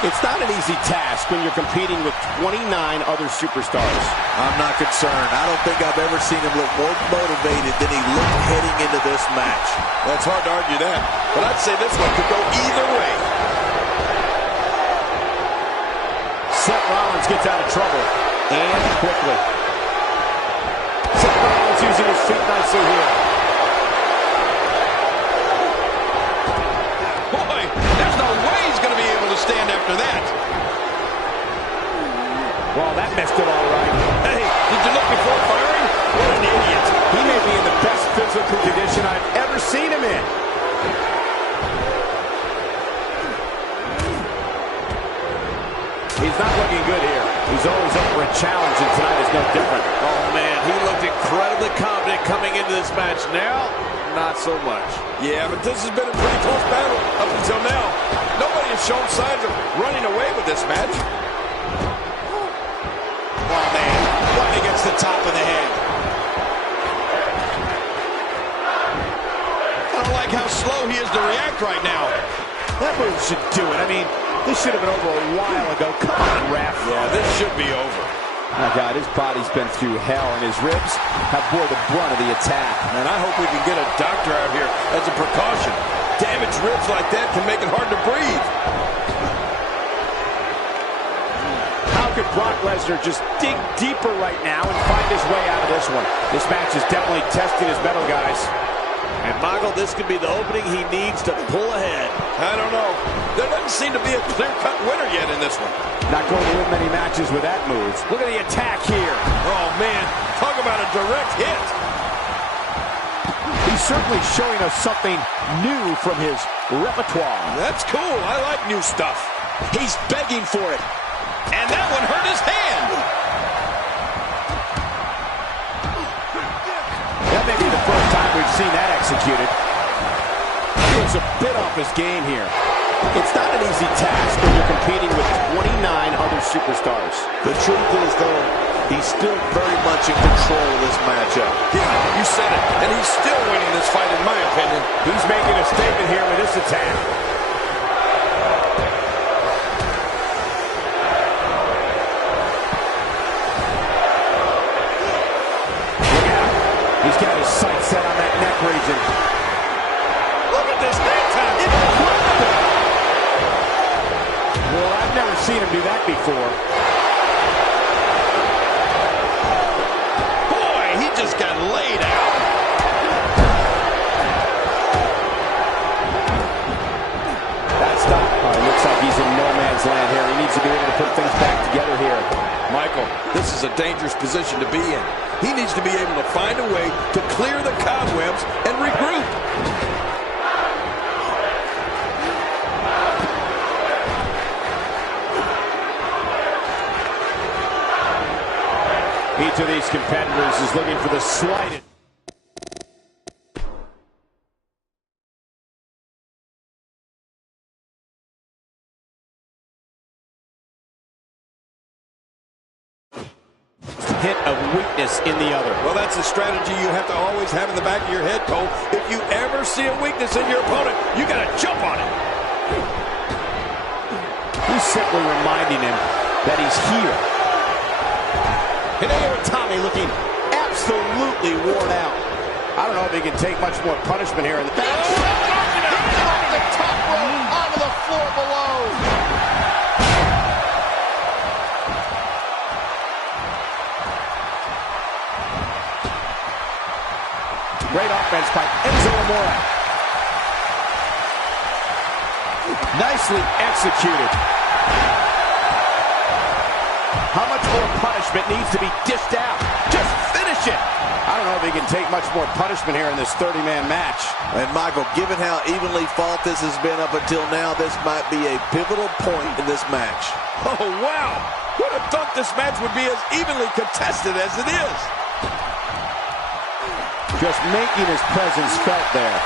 It's not an easy task when you're competing with 29 other superstars. I'm not concerned. I don't think I've ever seen him look more motivated than he looked heading into this match. That's hard to argue that. But I'd say this one could go either way. Seth Rollins gets out of trouble, and quickly. Seth Rollins using his feet nicely here. Boy, there's no way he's going to be able to stand after that. Well, that messed it all right. Hey, did you look before firing? What an idiot. He may be in the best physical condition I've ever seen him in. He's not looking good here. He's always up for a challenge, and tonight is no different. Oh, man, he looked incredibly confident coming into this match. Now, not so much. Yeah, but this has been a pretty close battle up until now. Nobody has shown signs of running away with this match. Oh, man, right against the top of the head. I don't like how slow he is to react right now. That move should do it. I mean, this should have been over a while ago. Come on, ref. Yeah, this should be over. My God, his body's been through hell, and his ribs have bore the brunt of the attack. And I hope we can get a doctor out here as a precaution. Damaged ribs like that can make it hard to breathe. How could Brock Lesnar just dig deeper right now and find his way out of this one? This match is definitely testing his mettle, guys. And Michael, this could be the opening he needs to pull ahead. I don't know. There doesn't seem to be a clear-cut winner yet in this one. Not going to win many matches with that move. Look at the attack here. Oh, man. Talk about a direct hit. He's certainly showing us something new from his repertoire. That's cool. I like new stuff. He's begging for it. And that one hurt his hand. That may be the first time we've seen that executed. He looks a bit off his game here. It's not an easy task when you're competing with 29 other superstars. The truth is, though, he's still very much in control of this matchup. Yeah, you said it. And he's still winning this fight, in my opinion. He's making a statement here with this attack. Look out. He's got his sights set on that neck region. Look at this neck time. Incredible. Well, I've never seen him do that before. Boy, he just got laid out. That's not. Oh, it looks like he's in no man's land here. He needs to be able to put things back together here. Michael, this is a dangerous position to be in. He needs to be able to find a way to clear the cobwebs and regroup. Each of these competitors is looking for the slightest. Hint of weakness in the other. Well, that's a strategy you have to always have in the back of your head, Cole. If you ever see a weakness in your opponent, you got to jump on it. He's simply reminding him that he's here. Hideo Itami looking absolutely worn out. I don't know if he can take much more punishment here in the back. Off the top rope, onto the floor below. Great offense by Enzo Amore. Nicely executed. How much more punishment needs to be dished out? Just finish it. I don't know if he can take much more punishment here in this 30-man match. And Michael, given how evenly fought this has been up until now, this might be a pivotal point in this match. Oh, wow. Who'd have thought this match would be as evenly contested as it is? Just making his presence felt there.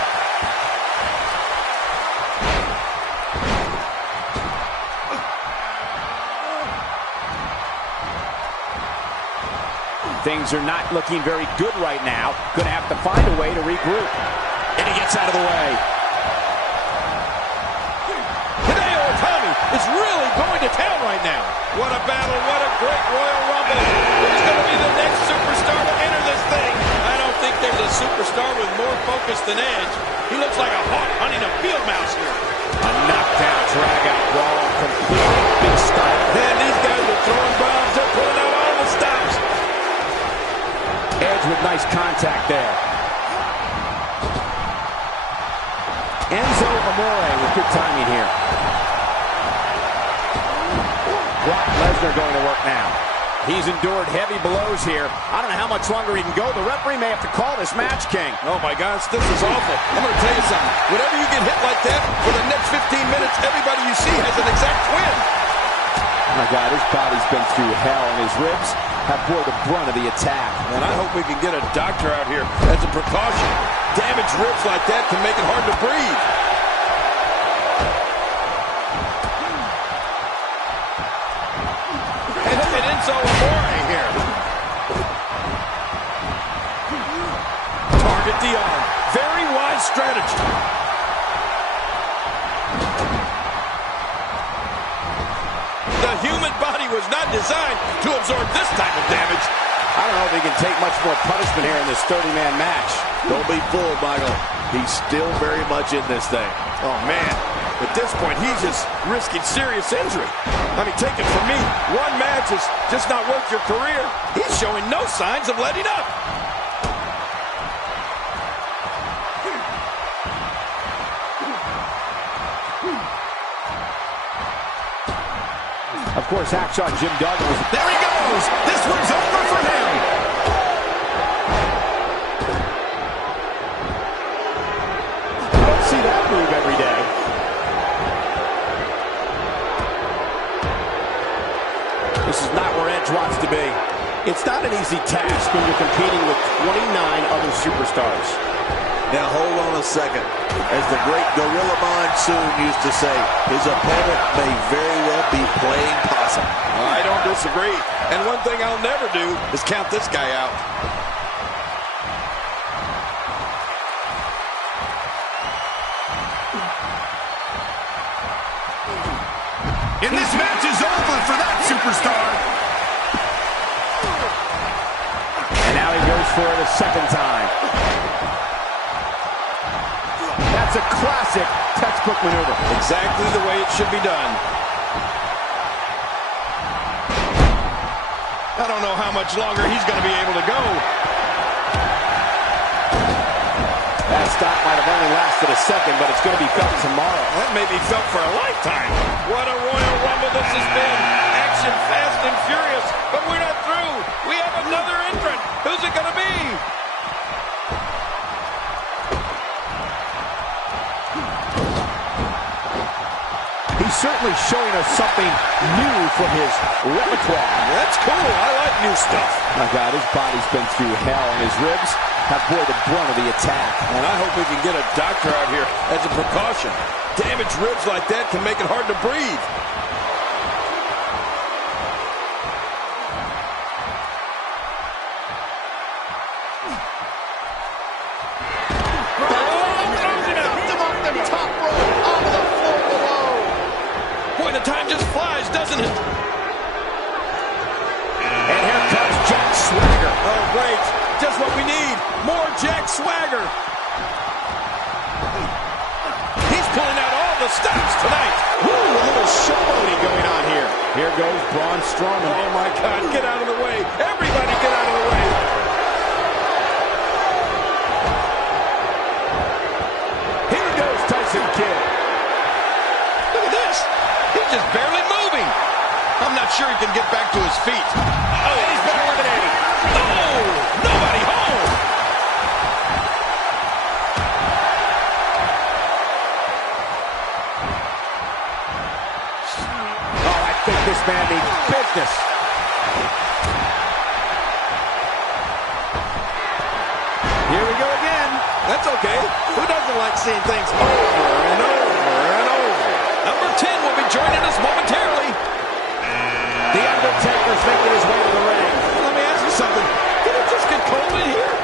Things are not looking very good right now. Going to have to find a way to regroup. And he gets out of the way. Hideo Itami is really going to town right now. What a battle. What a great Royal Rumble. Who's going to be the next superstar to enter this thing? I don't think there's a superstar with more focus than Edge. He looks like a hawk hunting a field mouse here. A knockdown, drag-out brawl, completely big style. Man, these guys are throwing bombs. They're pulling out all the stops. Edge with nice contact there. Enzo Amore with good timing here. Brock Lesnar going to work now. He's endured heavy blows here. I don't know how much longer he can go. The referee may have to call this match, King. Oh, my gosh, this is awful. I'm going to tell you something. Whenever you get hit like that, for the next 15 minutes, everybody you see has an exact twin. Oh, my God, his body's been through hell, and his ribs have bore the brunt of the attack. And I hope we can get a doctor out here as a precaution. Damaged ribs like that can make it hard to breathe. And look at Enzo Amore here. Target the arm. Very wise strategy. The human body was not designed to absorb this type of damage. I don't know if he can take much more punishment here in this 30-man match. Don't be fooled, Michael. He's still very much in this thing. Oh, man. At this point, he's just risking serious injury. I mean, take it from me. One match is just not worth your career. He's showing no signs of letting up. Of course, Hacksaw Jim Duggan was... There he goes. This one's over for him. You don't see that move every day. This is not where Edge wants to be. It's not an easy task when you're competing with 29 other superstars. Now hold on a second. As the great Gorilla Monsoon used to say, his opponent may very well be playing possum. I don't disagree. And one thing I'll never do is count this guy out. And this match is over for that superstar. And now he goes for it a second time. That's a classic textbook maneuver. Exactly the way it should be done. I don't know how much longer he's going to be able to go. That stop might have only lasted a second, but it's going to be felt tomorrow. That may be felt for a lifetime. What a Royal Rumble this has been. Action fast and furious, but we're not through. We have another entrant. Who's it going to be? He's certainly showing us something new from his repertoire. That's cool. I like new stuff. My God, his body's been through hell, and his ribs have bore the brunt of the attack. And I hope we can get a doctor out here as a precaution. Damaged ribs like that can make it hard to breathe. Boy, the time just flies, doesn't it? And here comes Jack Swagger. Oh, great. Just what we need. More Jack Swagger. He's pulling out all the stops tonight. Woo, a little showboating going on here. Here goes Braun Strowman. Oh, my God. Get out of the way. Everybody get out of the way. Here goes Tyson Kidd. Look at this. He's just barely moving. I'm not sure he can get back to his feet. Oh, he's been eliminated. Oh, nobody home. Oh, I think this man needs business. Here we go again. That's okay. Who doesn't like seeing things over and over and over? Number 10 will be joining us momentarily. The Undertaker's making his way to the ring. Let me ask you something. Did it just get cold in here?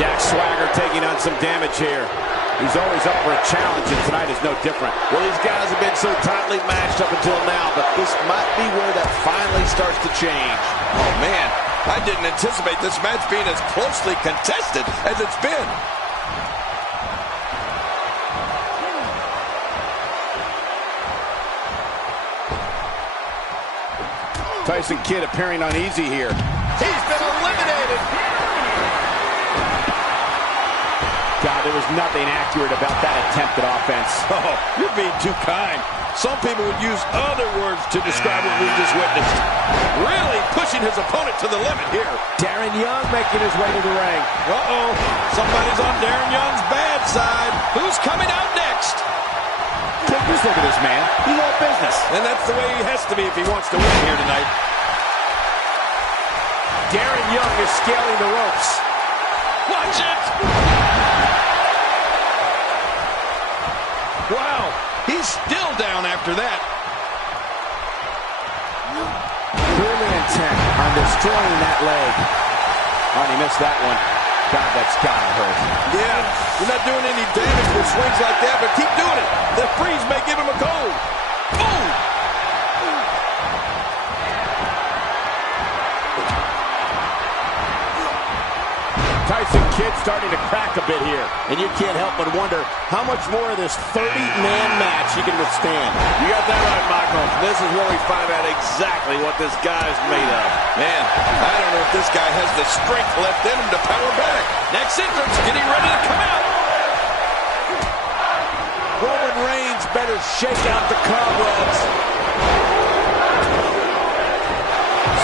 Jack Swagger taking on some damage here. He's always up for a challenge, and tonight is no different. Well, these guys have been so tightly matched up until now, but this might be where that finally starts to change. Oh, man. I didn't anticipate this match being as closely contested as it's been. Tyson Kidd appearing uneasy here. He's been eliminated. God, there was nothing accurate about that attempted offense. Oh, you're being too kind. Some people would use other words to describe what we just witnessed. Really pushing his opponent to the limit here. Darren Young making his way to the ring. Uh-oh. Somebody's on Darren Young's bad side. Who's coming out next? Kidd, just look at this man. He's all business. And that's the way he has to be if he wants to win here tonight. Darren Young is scaling the ropes. Watch it! Wow, he's still down after that. Clearly intent on destroying that leg. Oh, and he missed that one. God, that's gotta hurt. Yeah, you're not doing any damage with swings like that, but keep doing it. The freeze may give him a cold. Boom! Tyson Kidd starting to crack a bit here. And you can't help but wonder how much more of this 30-man match he can withstand. You got that right, Michael. This is where we find out exactly what this guy's made of. Man, I don't know if this guy has the strength left in him to power back. Next entrance getting ready to come out. Roman Reigns better shake out the cobwebs.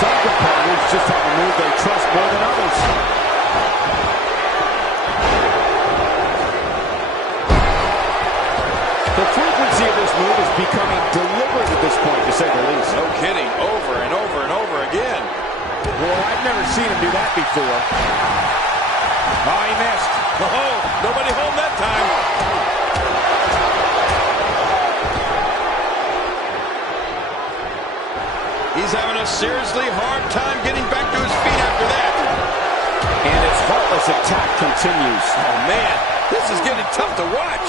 Some competitors just have a move they trust more than others. The frequency of this move is becoming deliberate at this point, to say the least. No kidding. Over and over and over again. Well, I've never seen him do that before. Oh, he missed. Oh, nobody home that time. He's having a seriously hard time getting back to his feet after that. And his heartless attack continues. Oh, man, this is getting tough to watch.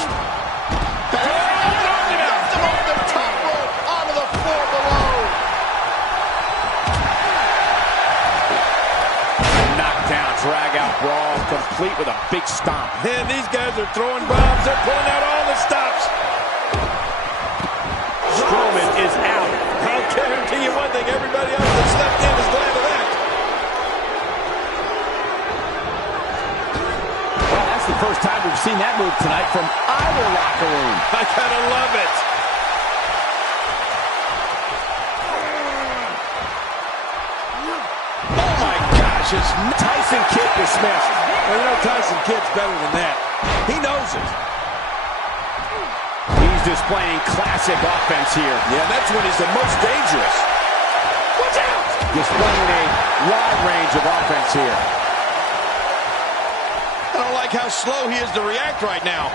Drag-out brawl, complete with a big stomp. Man, these guys are throwing bombs. They're pulling out all the stops. Strowman is out. I'll guarantee you one thing. Everybody else that stepped in is glad of that. Well, that's the first time we've seen that move tonight from either locker room. I kind of love it. Tyson Kidd dismissed. Well, you know, Tyson Kidd's better than that. He knows it. He's displaying classic offense here. Yeah, that's when he's the most dangerous. Watch out! Displaying a wide range of offense here. I don't like how slow he is to react right now.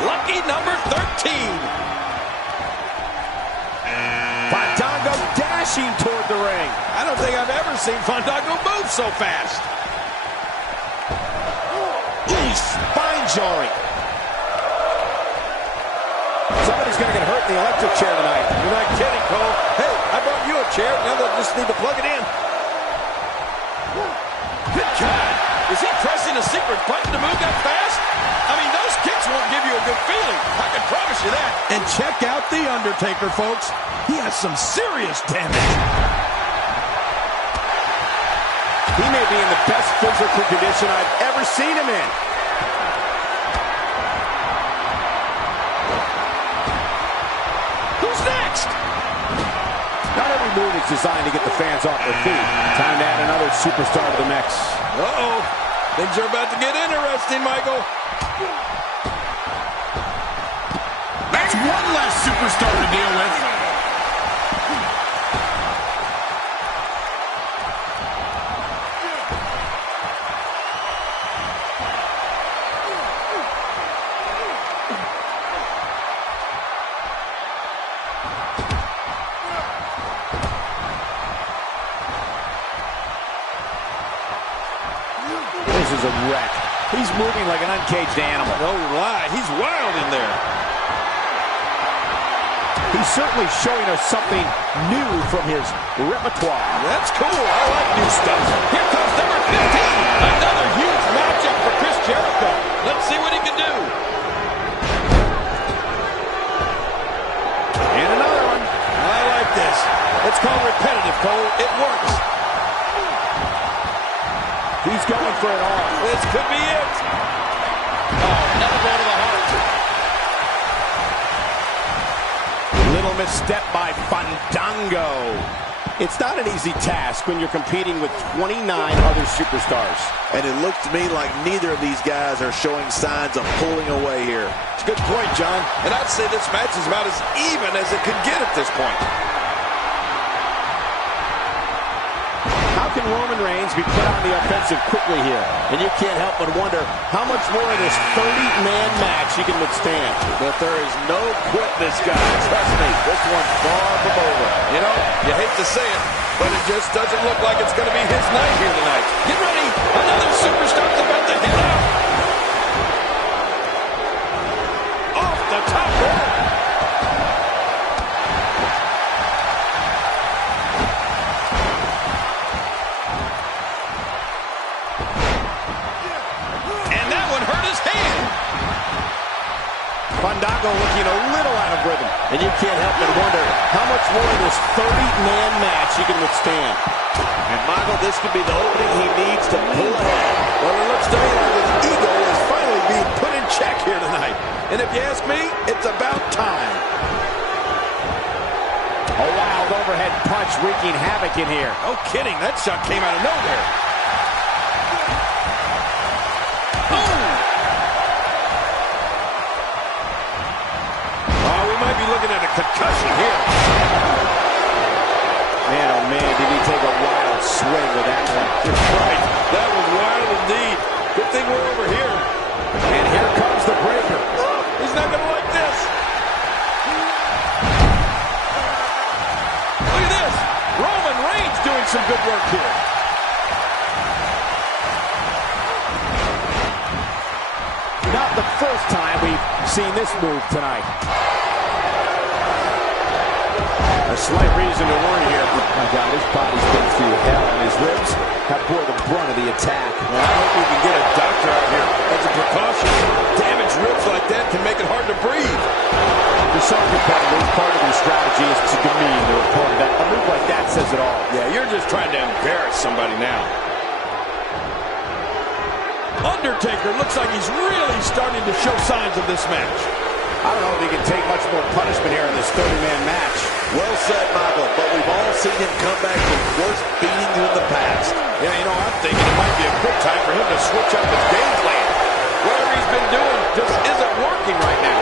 Lucky number 13. Fandango dashing toward the ring. I don't think I've ever seen Fandango move so fast. Ooh, spine jarring. Somebody's going to get hurt in the electric chair tonight. You're not kidding, Cole. Hey, I brought you a chair. Now they'll just need to plug it in. Good God. Is he pressing a secret button to move that fast? I mean, those kicks won't give you a good feeling. I can promise you that. And check out The Undertaker, folks. He has some serious damage. He may be in the best physical condition I've ever seen him in. Who's next? Not every move is designed to get the fans off their feet. Time to add another superstar to the mix. Uh-oh. Things are about to get interesting, Michael. That's one less superstar to deal with. This is a wreck. He's moving like an uncaged animal. No lie. He's wild in there. He's certainly showing us something new from his repertoire. That's cool. I like new stuff. Here comes number 15. Another huge matchup for Chris Jericho. Let's see what he can do. And another one. I like this. It's called repetitive, Cole. It works. He's going for it all. This could be it. Oh, elbow to the heart. Little misstep by Fandango. It's not an easy task when you're competing with 29 other superstars. And it looked to me like neither of these guys are showing signs of pulling away here. It's a good point, John. And I'd say this match is about as even as it could get at this point. How can Roman Reigns be put on the offensive quickly here? And you can't help but wonder how much more of this 30-man match he can withstand. But there is no quitting this guy. Trust me, this one's far from over. You know, you hate to say it, but it just doesn't look like it's going to be his night here tonight. Get ready. Another superstar's about to hit out. Off the top rope. Fandango looking a little out of rhythm. And you can't help but wonder how much more of this 30-man match he can withstand. And Michael, this could be the opening he needs to pull ahead. Well, it looks to me like his ego is finally being put in check here tonight. And if you ask me, it's about time. A wild overhead punch wreaking havoc in here. No kidding, that shot came out of nowhere. Looking at a concussion here. Man, oh man, did he take a wild swing with that one. Right, that was wild indeed. Good thing we're over here. And here comes the breaker. Oh, he's not going to like this. Look at this. Roman Reigns doing some good work here. Not the first time we've seen this move tonight. A slight reason to worry here. Oh my God, his body's been through hell, and his ribs have bore the brunt of the attack. Well, I hope we can get a doctor out here as a precaution. Damaged ribs like that can make it hard to breathe. For some competitors, part of their strategy is to demean their opponent. A move like that says it all. Yeah, you're just trying to embarrass somebody now. Undertaker looks like he's really starting to show signs of this match. I don't know if he can take much more punishment here in this 30-man match. Well said, Michael, but we've all seen him come back from worse beatings in the past. Yeah, you know, I'm thinking it might be a good time for him to switch up his game plan. Whatever he's been doing just isn't working right now.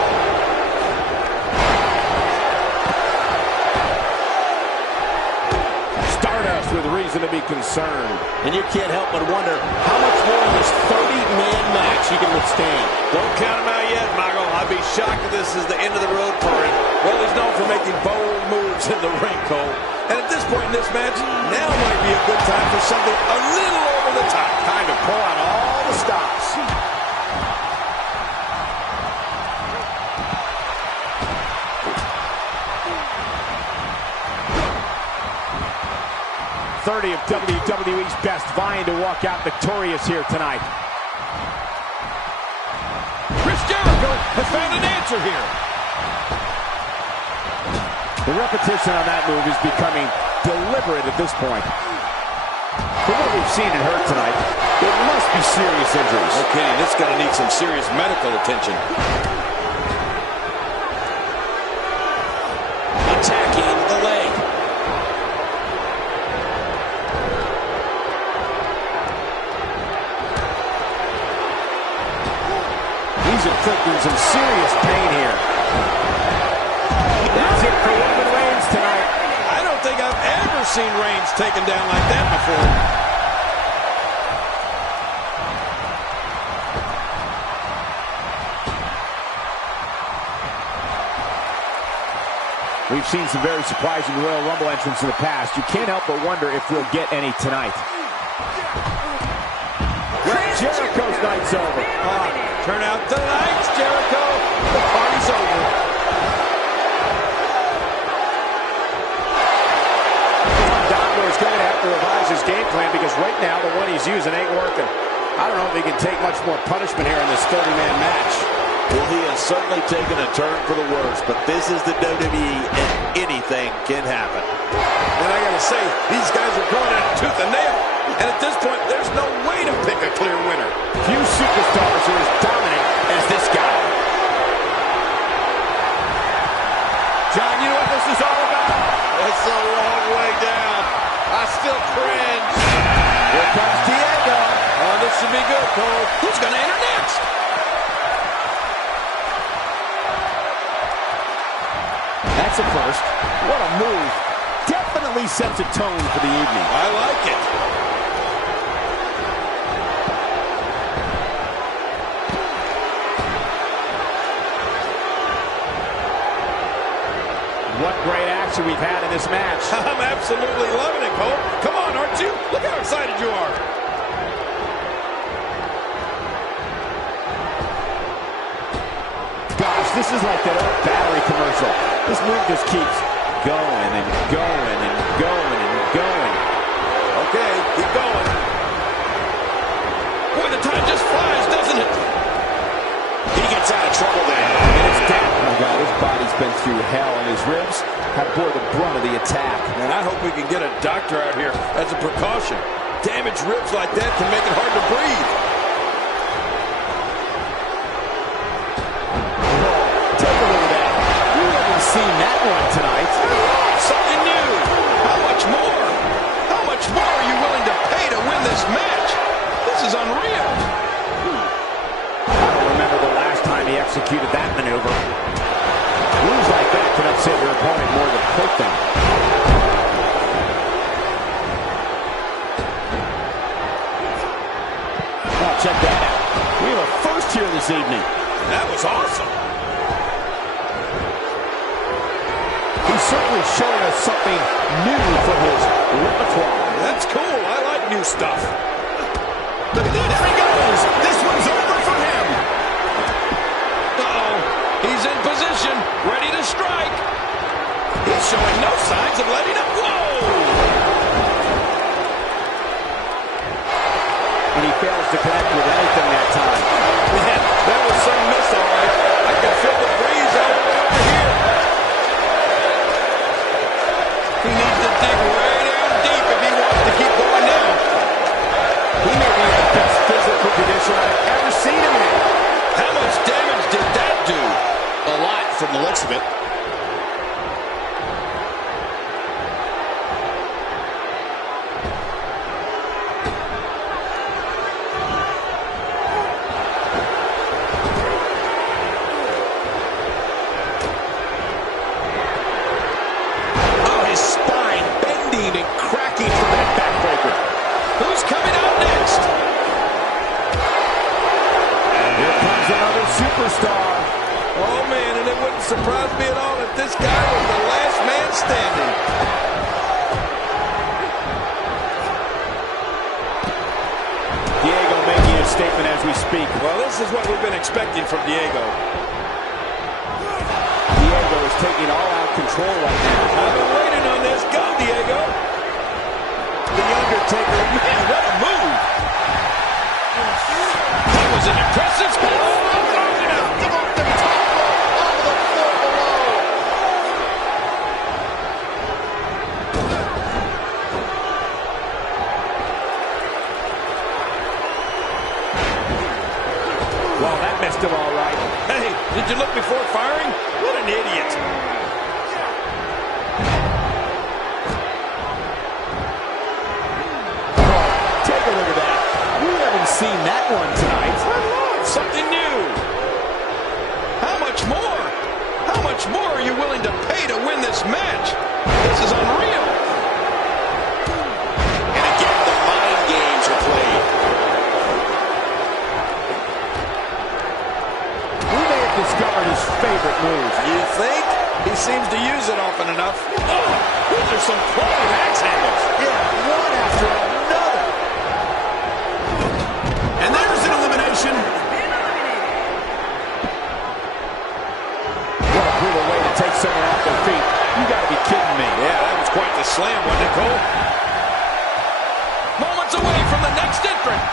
Stardust with reason to be concerned. And you can't help but wonder how much more of this 30-man match he can withstand. Don't count him out yet, Michael. I'd be shocked if this is the end of the road for him. Well, he's known for making bold moves in the ring, Cole. And at this point in this match, now might be a good time for something a little over the top. Time to pull out all the stops. .30 of WWE's best, vying to walk out victorious here tonight. Chris Jericho has found an answer here. The repetition on that move is becoming deliberate at this point. From what we've seen and heard tonight, it must be serious injuries. No kidding, this is going to need some serious medical attention. Attacking the leg. He's inflicting some serious pain here. That's it for Roman Reigns tonight. I don't think I've ever seen Reigns taken down like that before. We've seen some very surprising Royal Rumble entrants in the past. You can't help but wonder if we'll get any tonight. Jericho's night's over. Turn out the lights, Jericho. The party's over. Fandango is going to have to revise his game plan because right now the one he's using ain't working. I don't know if he can take much more punishment here in this 30-man match. Well, he has certainly taken a turn for the worse, but this is the WWE and anything can happen. And I gotta say, these guys are going at it tooth and nail. And at this point, there's no way to pick a clear winner. Few superstars are as dominant as this guy. John, you know what this is all about? It's a long way down. I still cringe. Here comes Diego. Oh, this should be good, Cole. Who's gonna enter next? That's a first. What a move. Definitely sets a tone for the evening. I like it. What great action we've had in this match. I'm absolutely loving it, Cole. Come on, aren't you? Look how excited you are. Gosh, this is like that old battery commercial. This move just keeps going and going and going and going. Okay, keep going. Boy, the time just flies, doesn't it? He gets out of trouble there. And it's down. Oh my God, his body's been through hell, and his ribs have bore the brunt of the attack. And I hope we can get a doctor out here as a precaution. Damaged ribs like that can make it hard to breathe. Take a look at that. We haven't seen that one tonight. Something new. How much more? How much more are you willing to pay to win this match? This is unreal. I don't remember the last time he executed that maneuver. Moves like that can upset your opponent more than hurt them. Oh, check that out. We have a first here this evening. That was awesome. He's certainly showing us something new from his repertoire. That's cool. I like new stuff. Look at that. There he goes. This one's over for him. Uh-oh. He's in position, ready to strike. He's showing no signs of letting up. Whoa! And he fails to connect with anything that time. Man, that was some miss, all right. I can feel the breeze all the way over here. He needs to dig way down deep if he wants to keep going now. He may be in the best physical condition I've ever seen him in. How much damage did that do? A lot from the looks of it. Oh, his spine bending and cracking from that backbreaker. Who's coming out next? Here comes another superstar. Oh, man, and it wouldn't surprise me at all if this guy was the last man standing. Diego making a statement as we speak. Well, this is what we've been expecting from Diego. Diego is taking all-out control right now. I've been waiting on this. Go, Diego. The Undertaker, man, what a move. That was an impressive spell. Well, that missed him all right. Hey, did you look before firing? What an idiot. Take a look at that. We haven't seen that one tonight. Something new. How much more? How much more are you willing to pay to win this match? This is unreal. And again, the mind games are played. We may have discovered his favorite move. You think? He seems to use it often enough. Oh, these are some quality axe handles. Yeah, one after another. And there's an elimination. What a brutal way to take someone off their feet. You got to be kidding me. Yeah, that was quite the slam, wasn't it, Cole? Moments away from the next entrant.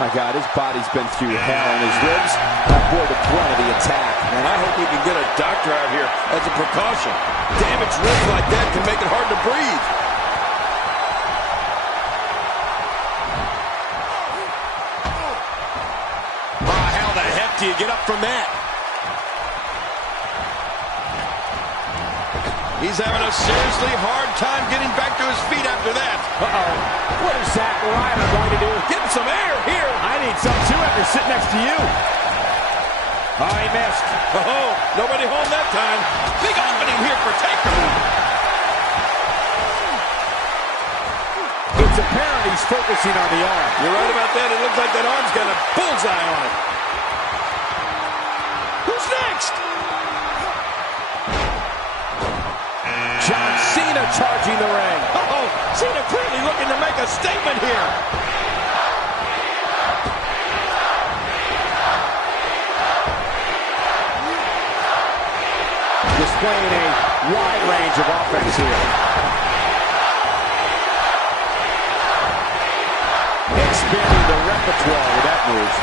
My God, his body's been through hell, and his ribs have bore the brunt of the attack. And I hope we can get a doctor out here as a precaution. Damaged ribs like that can make it hard to breathe. How the heck do you get up from that? He's having a seriously hard time getting back to his feet after that. Uh-oh. What is Zack Ryder going to do? Get him some air here. I need some too after sitting next to you. Oh, he missed. Oh, nobody home that time. Big opening here for Taker. It's apparent he's focusing on the arm. You're right about that. It looks like that arm's got a bullseye on it. Who's next? charging the ring. Oh, Cena clearly looking to make a statement here. Displaying a wide range of offense here. Expanding the repertoire with that move.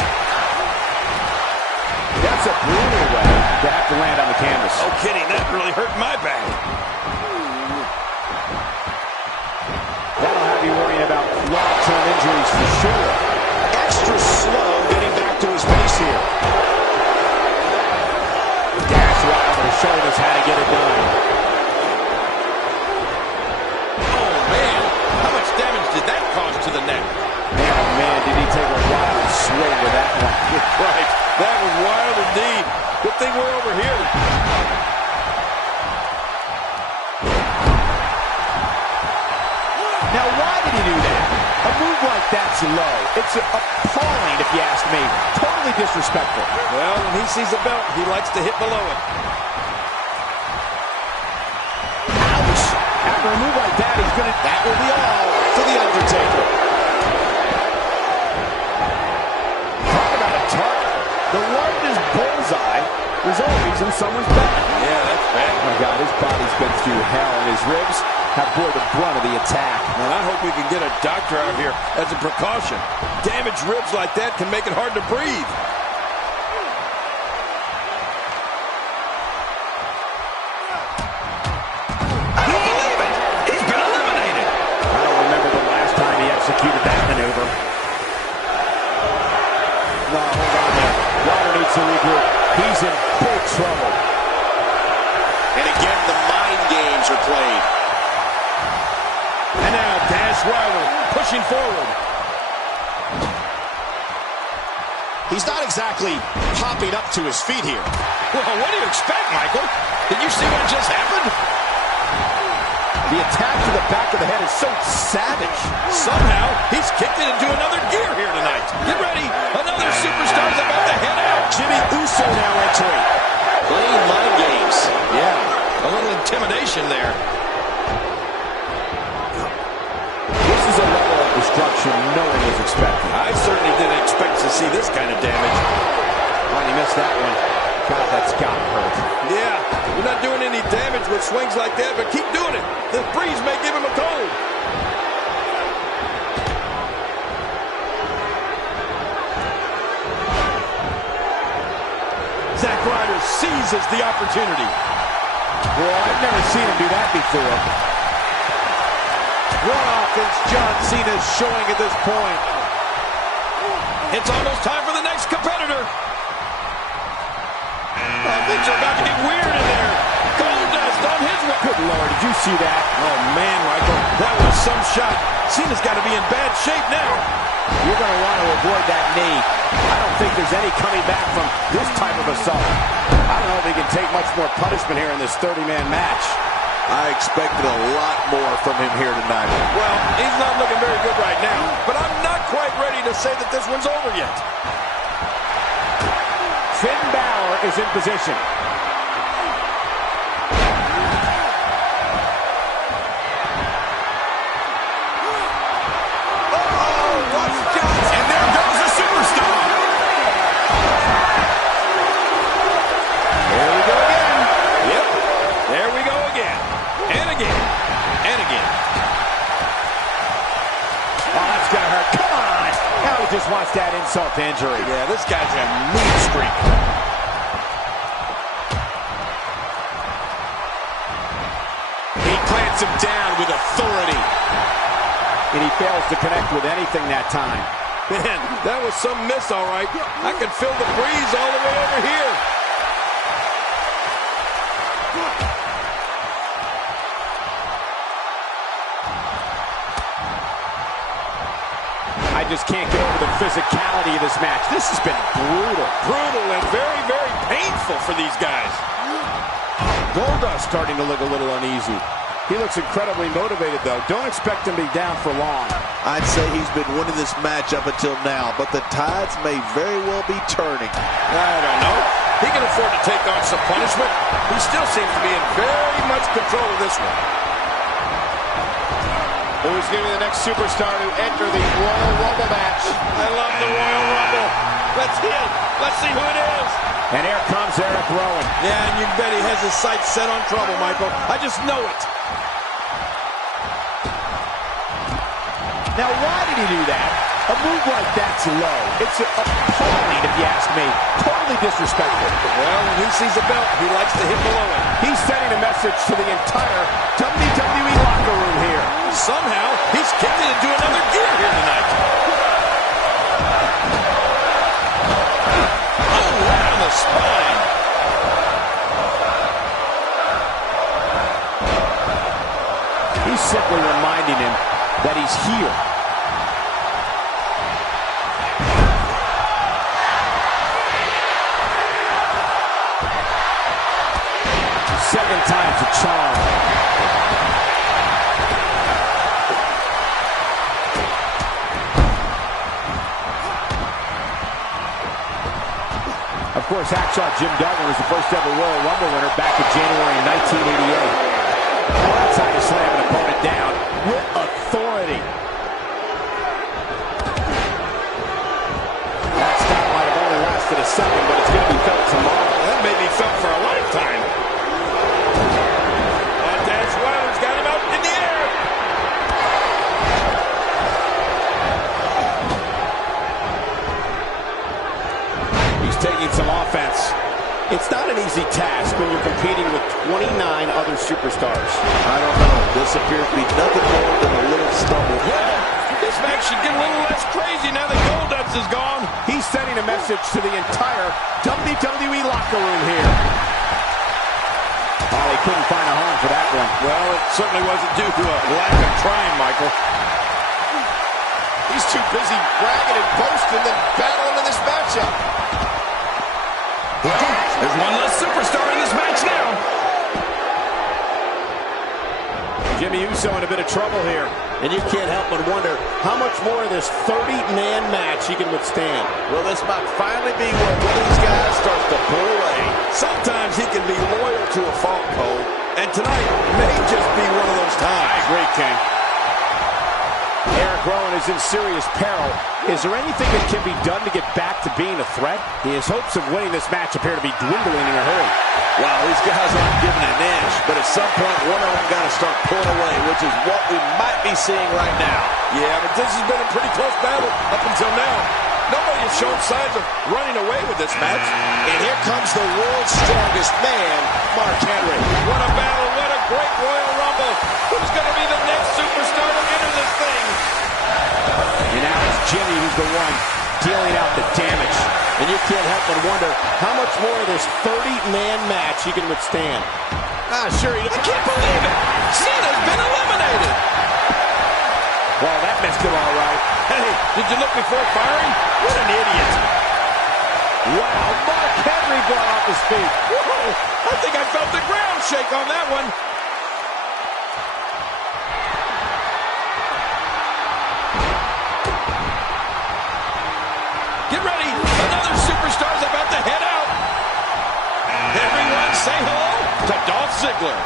That's a brutal way to have to land on the canvas. Oh, kidding. That really hurt my back. That'll have you worrying about long-term injuries for sure. Extra slow getting back to his pace here. Dash Wilder showing us how to get it done. Oh, man. How much damage did that cause to the neck? Man, oh man, did he take a wild swing with that one. Right. That was wild indeed. Good thing we're over here. Now, why did he do that? A move like that's low. It's appalling, if you ask me. Totally disrespectful. Well, when he sees a belt, he likes to hit below it. Ouch. After a move like that, he's going to... That will be all for The Undertaker. Talk about a target. The largest bullseye is always in someone's back. Yeah, that's bad. Oh, my God, his body's been through hell, and his ribs have bore the brunt of the attack. And I hope we can get a doctor out here as a precaution. Damaged ribs like that can make it hard to breathe. I don't believe it. He's been eliminated. I don't remember the last time he executed that maneuver. No, hold on there. Wilder needs to regroup. He's in big trouble. And again, the mind games are played. And now Dash Wilder pushing forward. He's not exactly hopping up to his feet here. Well, what do you expect, Michael? Did you see what just happened? The attack to the back of the head is so savage. Somehow, he's kicked it into another gear here tonight. Get ready. Another superstar's about to head out. Jimmy Uso now entering. Playing mind games. Yeah, a little intimidation there. This is a level of destruction no one was expecting. I certainly didn't expect to see this kind of damage. Oh, he missed that one. God, that's gotta hurt. Yeah, we're not doing any damage with swings like that, but keep doing it. The breeze may give him a cold. Zack Ryder seizes the opportunity. Well, I've never seen him do that before. What offense John Cena's showing at this point. It's almost time for the next competitor. Things are about to get weird in there. Goldust on his way. Good Lord, did you see that? Oh, man, Michael, that was some shot. Cena's got to be in bad shape now. You're going to want to avoid that knee. I don't think there's any coming back from this type of assault. I don't know if he can take much more punishment here in this 30-man match. I expected a lot more from him here tonight. Well, he's not looking very good right now, but I'm not quite ready to say that this one's over yet. Finn Balor is in position. And there goes the superstar. There we go again. Yep, there we go again. And again. And again. Oh, that's going to hurt. Come on. Now he just wants that insult to injury. Yeah, this guy's a mean streak. He plants him down with authority. And he fails to connect with anything that time. Man, that was some miss, all right. I can feel the breeze all the way over here. I just can't get over the physicality of this match. This has been brutal. Brutal and very, very painful for these guys. Goldust starting to look a little uneasy. He looks incredibly motivated, though. Don't expect him to be down for long. I'd say he's been winning this match up until now, but the tides may very well be turning. I don't know. He can afford to take on some punishment. He still seems to be in very much control of this one. Who's going to be the next superstar to enter the Royal Rumble match? I love the Royal Rumble. Let's see it. Let's see who it is. And here comes Eric Rowan. Yeah, and you bet he has his sights set on trouble, Michael. I just know it. Now, why did he do that? A move like that's low. It's appalling, if you ask me. Totally disrespectful. Well, when he sees a belt, he likes to hit below it. He's sending a message to the entire WWE locker room here. Somehow, he's kicked it into another gear here tonight. Oh, right on the spine. He's simply reminding him that he's here. Second time's a charm. Of course, Hacksaw Jim Duggan was the first ever Royal Rumble winner back in January 1988. Well, that's how you slam an opponent down with authority. That stop might have only lasted a second, but it's going to be felt tomorrow. That may be felt for a lifetime. Montez Wilder's got him out in the air. He's taking some offense. It's not an easy task when you're competing with 29 other superstars. I don't know. This appears to be nothing more than a little stumble. Well, this match should get a little less crazy now that Goldust is gone. He's sending a message to the entire WWE locker room here. Oh, they couldn't find a home for that one. Well, it certainly wasn't due to a lack of trying, Michael. He's too busy bragging and boasting than battling in this matchup. Well, there's one less superstar in this match now. Jimmy Uso in a bit of trouble here. And you can't help but wonder how much more of this 30-man match he can withstand. Well, this might finally be where one of these guys starts to pull away. Sometimes he can be loyal to a fault, Cole. And tonight may just be one of those times. I agree, King. Eric Rowan is in serious peril. Is there anything that can be done to get back to being a threat? His hopes of winning this match appear to be dwindling in a hurry. Wow, these guys aren't giving an inch, but at some point, one of them got to start pulling away, which is what we might be seeing right now. Yeah, but this has been a pretty close battle up until now. Nobody has shown signs of running away with this match. And here comes the world's strongest man, Mark Henry. What a battle, what a great Royal Rumble. Who's going to be the next superstar to enter this thing? And now it's Jimmy who's the one dealing out the damage. And you can't help but wonder how much more of this 30-man match he can withstand. Sure he does. I can't believe it. Cena's been eliminated. Well, that missed him all right. Hey, did you look before firing? What an idiot. Wow, Mark Henry brought off his feet. Whoa, I think I felt the ground shake on that one. Get ready. Another superstar's about to head out. Everyone say hello to Dolph Ziggler.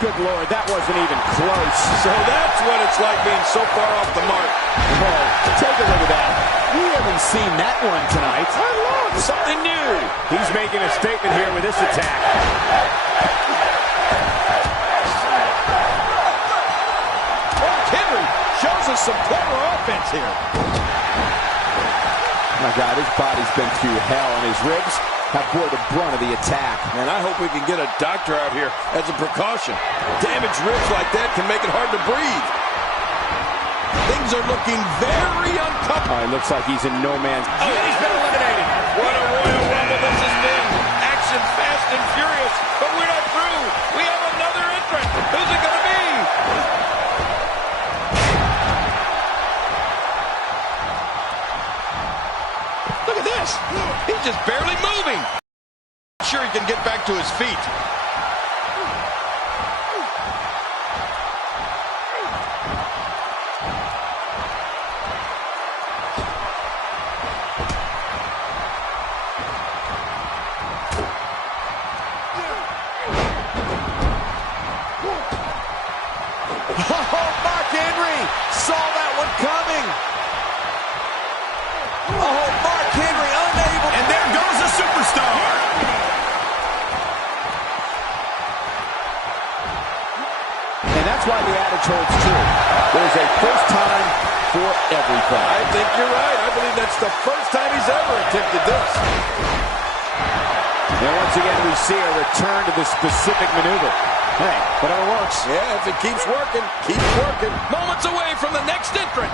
Good Lord, that wasn't even close. So that's what it's like being so far off the mark. Oh, take a look at that. We haven't seen that one tonight. I love something new. He's making a statement here with this attack. Mark Henry shows us some clever offense here. My God, his body's been through hell, and his ribs have bore the brunt of the attack. And I hope we can get a doctor out here as a precaution. Damaged ribs like that can make it hard to breathe. Things are looking very uncomfortable. It looks like he's in no man's... Oh, he's been eliminated. What a Royal Rumble this has been. Action fast and furious. But we're not through. We have another entrant. Who's it going to be? Look at this. He's just barely moving. I'm sure he can get back to his feet. And that's why the adage holds true. There's a first time for everything. I think you're right. I believe that's the first time he's ever attempted this. And once again, we see a return to the specific maneuver. Hey, whatever works. Yeah, if it keeps working, keep working. Moments away from the next entrant.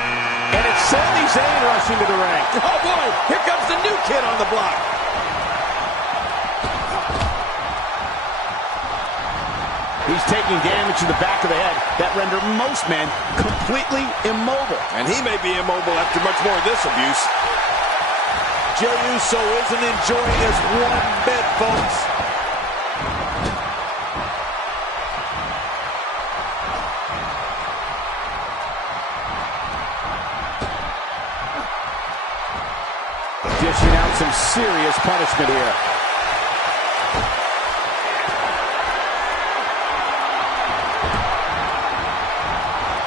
And it's Sami Zayn rushing to the ring. Oh, boy, here comes the new kid on the block. He's taking damage to the back of the head that render most men completely immobile. And he may be immobile after much more of this abuse. Jey Uso isn't enjoying this one bit, folks. Dishing out some serious punishment here.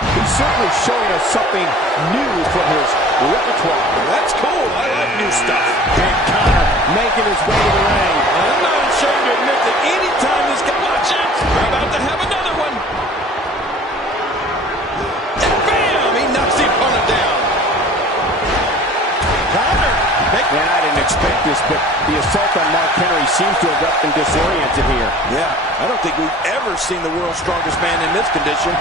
He's certainly showing us something new from his repertoire. That's cool. I like new stuff. And Connor making his way to the ring. I'm not ashamed to admit that anytime this guy... Watch it! We're about to have another one. And bam! He knocks the opponent down. Connor! Man, I didn't expect this, but the assault on Mark Henry seems to have left him disoriented here. Yeah, I don't think we've ever seen the world's strongest man in this condition.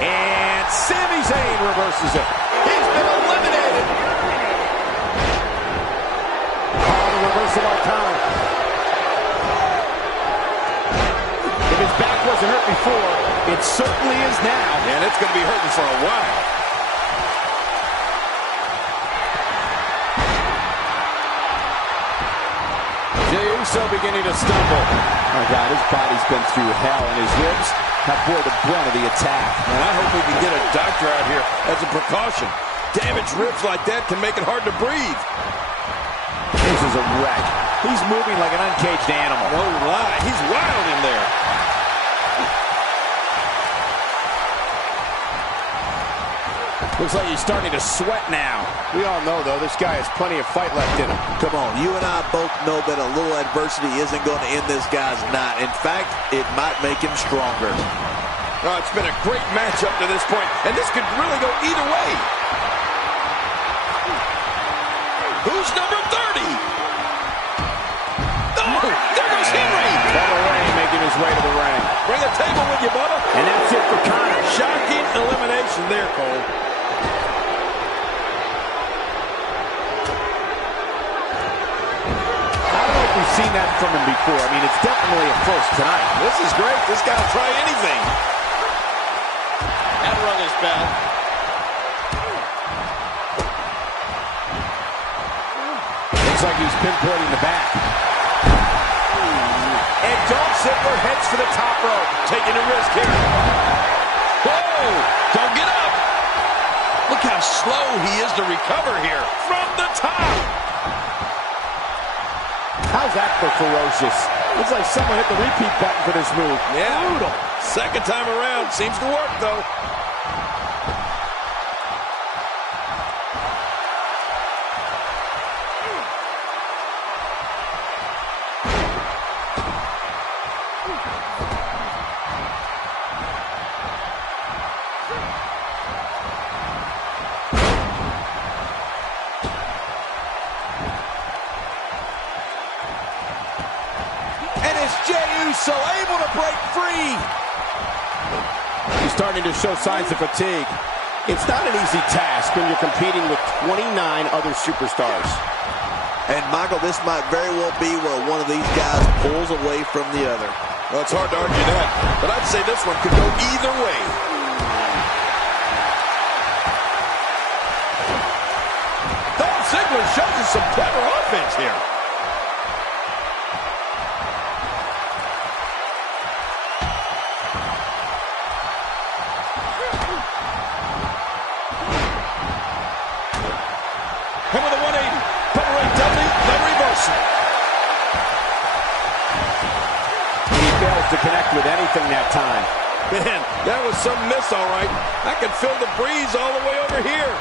And Sami Zayn reverses it. He's been eliminated. Oh, the reversal by Connor. If his back wasn't hurt before, it certainly is now. And it's going to be hurting for a while. Jey Uso beginning to stumble. Oh, God, his body's been through hell, and his ribs have bore the brunt of the attack. And I hope we can get a doctor out here as a precaution. Damaged ribs like that can make it hard to breathe. This is a wreck. He's moving like an uncaged animal. No lie. He's wild in there. Looks like he's starting to sweat now. We all know, though, this guy has plenty of fight left in him. Come on, you and I both know that a little adversity isn't going to end this guy's night. In fact, it might make him stronger. Oh, it's been a great match up to this point, and this could really go either way. Who's number 30? Oh, there goes Henry. Bubba Ray making his way to the ring. Bring a table with you, Bubba. And that's it for Connor. Shocking elimination there, Cole. We've seen that from him before. I mean, it's definitely a first tonight. This is great. This guy will try anything. That rung his bell. Looks like he's pinpointing the back. And Dolph Ziggler heads for the top rope. Taking a risk here. Whoa! Don't get up. Look how slow he is to recover here. From the top. How's that for ferocious? Looks like someone hit the repeat button for this move. Yeah. Brutal. Second time around. Seems to work, though. Jey Uso able to break free. He's starting to show signs of fatigue. It's not an easy task when you're competing with 29 other superstars. And Michael, this might very well be where one of these guys pulls away from the other. Well, it's hard to argue that, but I'd say this one could go either way. Dolph Ziggler shows us some clever offense here. And with a 180, Bubba Ray Dudley, the reversal. He fails to connect with anything that time. Man, that was some miss, all right. I can feel the breeze all the way over here.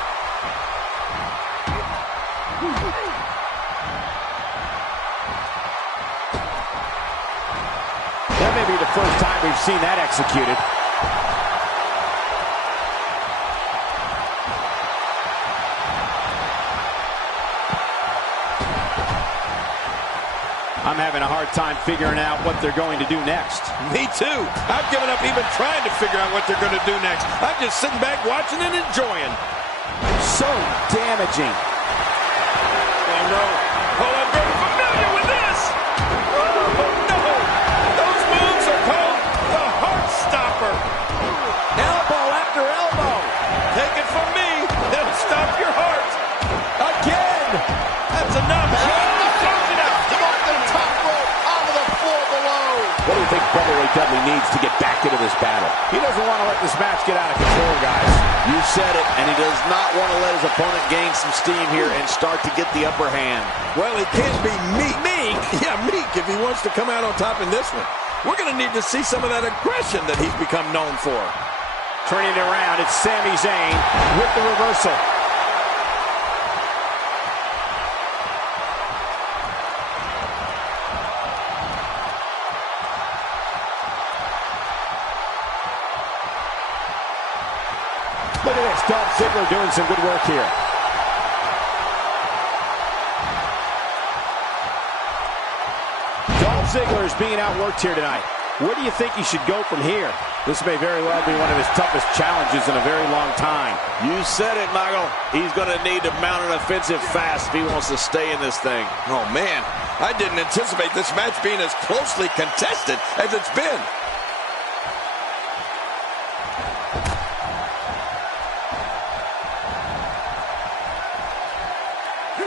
That may be the first time we've seen that executed. I'm having a hard time figuring out what they're going to do next. Me too. I've given up even trying to figure out what they're going to do next. I'm just sitting back watching and enjoying. So damaging. Oh, no. Oh, I'm very familiar with this. Oh, no. Those moves are called the Heart Stopper. Elbow after elbow. Take it from me. It'll stop your heart. Again. That's enough. What do you think Brotherweight Dudley needs to get back into this battle? He doesn't want to let this match get out of control, guys. You said it, and he does not want to let his opponent gain some steam here and start to get the upper hand. Well, he can't be meek. Meek? Yeah, meek if he wants to come out on top in this one. We're going to need to see some of that aggression that he's become known for. Turning it around, it's Sami Zayn with the reversal. Look at this, Dolph Ziggler doing some good work here. Dolph Ziggler is being outworked here tonight. Where do you think he should go from here? This may very well be one of his toughest challenges in a very long time. You said it, Michael. He's going to need to mount an offensive fast if he wants to stay in this thing. Oh, man. I didn't anticipate this match being as closely contested as it's been.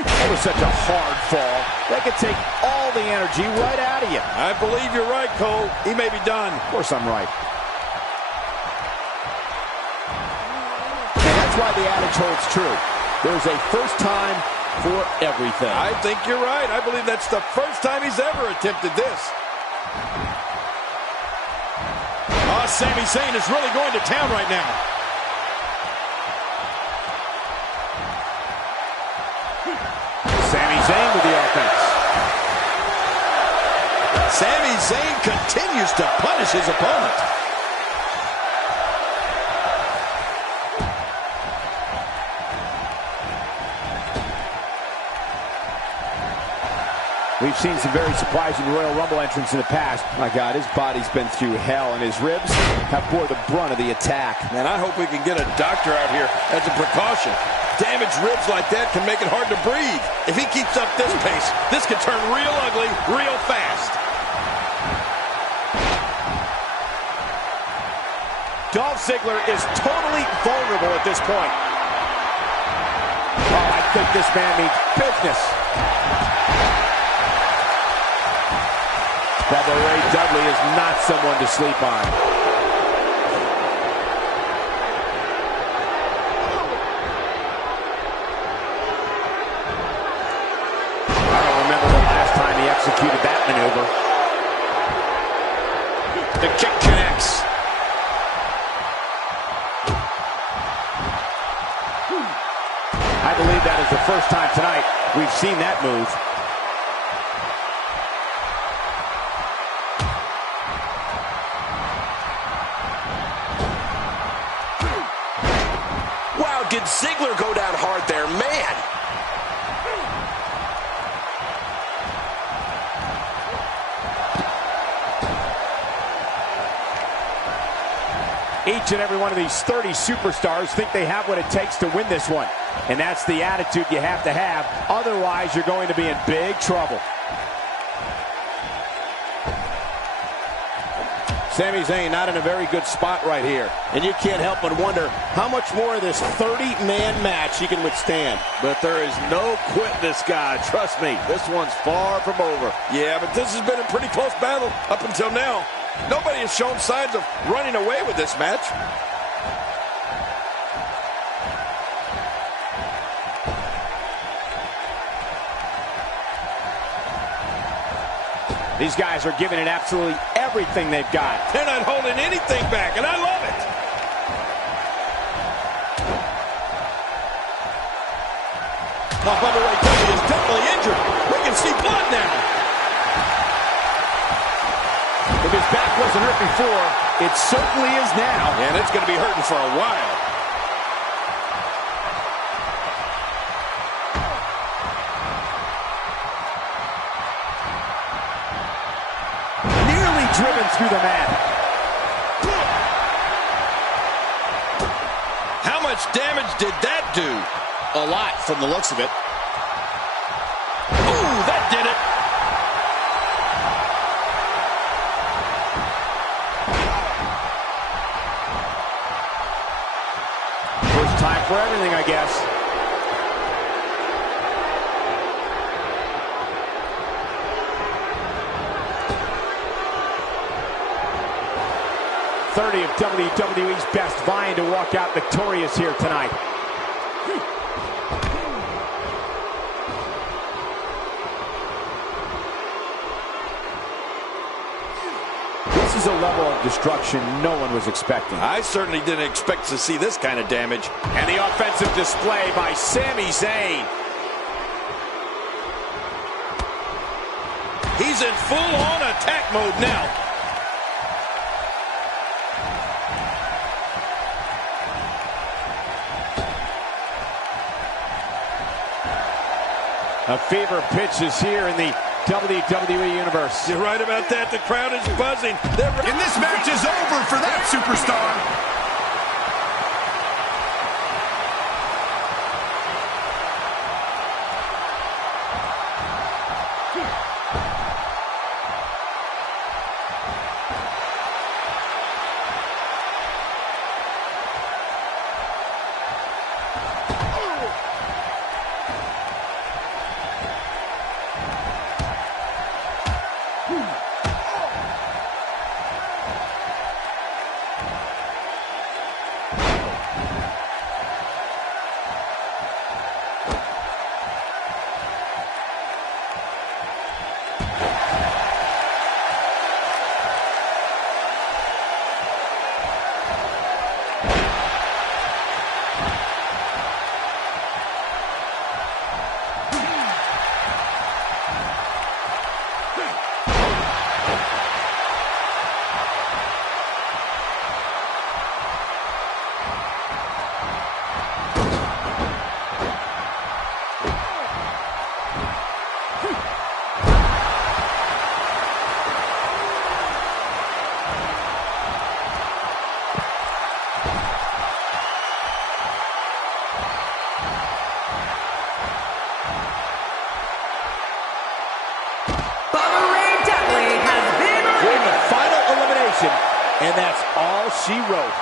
That was such a hard fall. That could take all the energy right out of you. I believe you're right, Cole. He may be done. Of course I'm right. And that's why the adage holds true. There's a first time for everything. I think you're right. I believe that's the first time he's ever attempted this. Oh, Sami Zayn is really going to town right now. Sami Zayn with the offense. Sami Zayn continues to punish his opponent. We've seen some very surprising Royal Rumble entrants in the past. My God, his body's been through hell, and his ribs have bore the brunt of the attack. Man, I hope we can get a doctor out here as a precaution. Damaged ribs like that can make it hard to breathe. If he keeps up this pace, this could turn real ugly real fast. Dolph Ziggler is totally vulnerable at this point. Oh, I think this man means business. Brotherweight Dudley is not someone to sleep on. I don't remember the last time he executed that maneuver. The kick connects. I believe that is the first time tonight we've seen that move. Wow, did Ziggler go down hard there? Man! Each and every one of these 30 superstars think they have what it takes to win this one. And that's the attitude you have to have. Otherwise, you're going to be in big trouble. Sami Zayn not in a very good spot right here. And you can't help but wonder how much more of this 30-man match he can withstand. But there is no quit this guy. Trust me, this one's far from over. Yeah, but this has been a pretty close battle up until now. Nobody has shown signs of running away with this match. These guys are giving it absolutely everything everything they've got. They're not holding anything back, and I love it. Now, Bubba Ray Dudley is definitely injured. We can see blood now. If his back wasn't hurt before, it certainly is now. And it's going to be hurting for a while. Nearly driven through the mat. How much damage did that do? A lot from the looks of it. Ooh, that did it. First time for everything, I guess. .30 of WWE's best vying to walk out victorious here tonight. This is a level of destruction no one was expecting. I certainly didn't expect to see this kind of damage. And the offensive display by Sami Zayn. He's in full-on attack mode now. A fever pitch is here in the WWE Universe. You're right about that. The crowd is buzzing. And this match is over for that superstar. And that's all she wrote.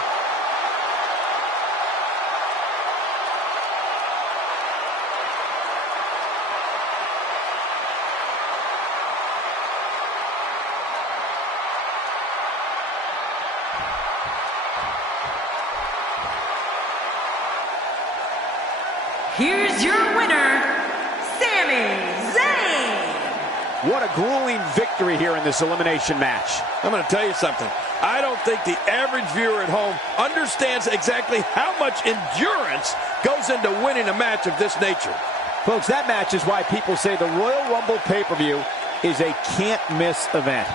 Here's your winner, Sami Zayn. What a grueling victory here in this elimination match. I'm going to tell you something. I don't think the average viewer at home understands exactly how much endurance goes into winning a match of this nature. Folks, that match is why people say the Royal Rumble pay-per-view is a can't-miss event.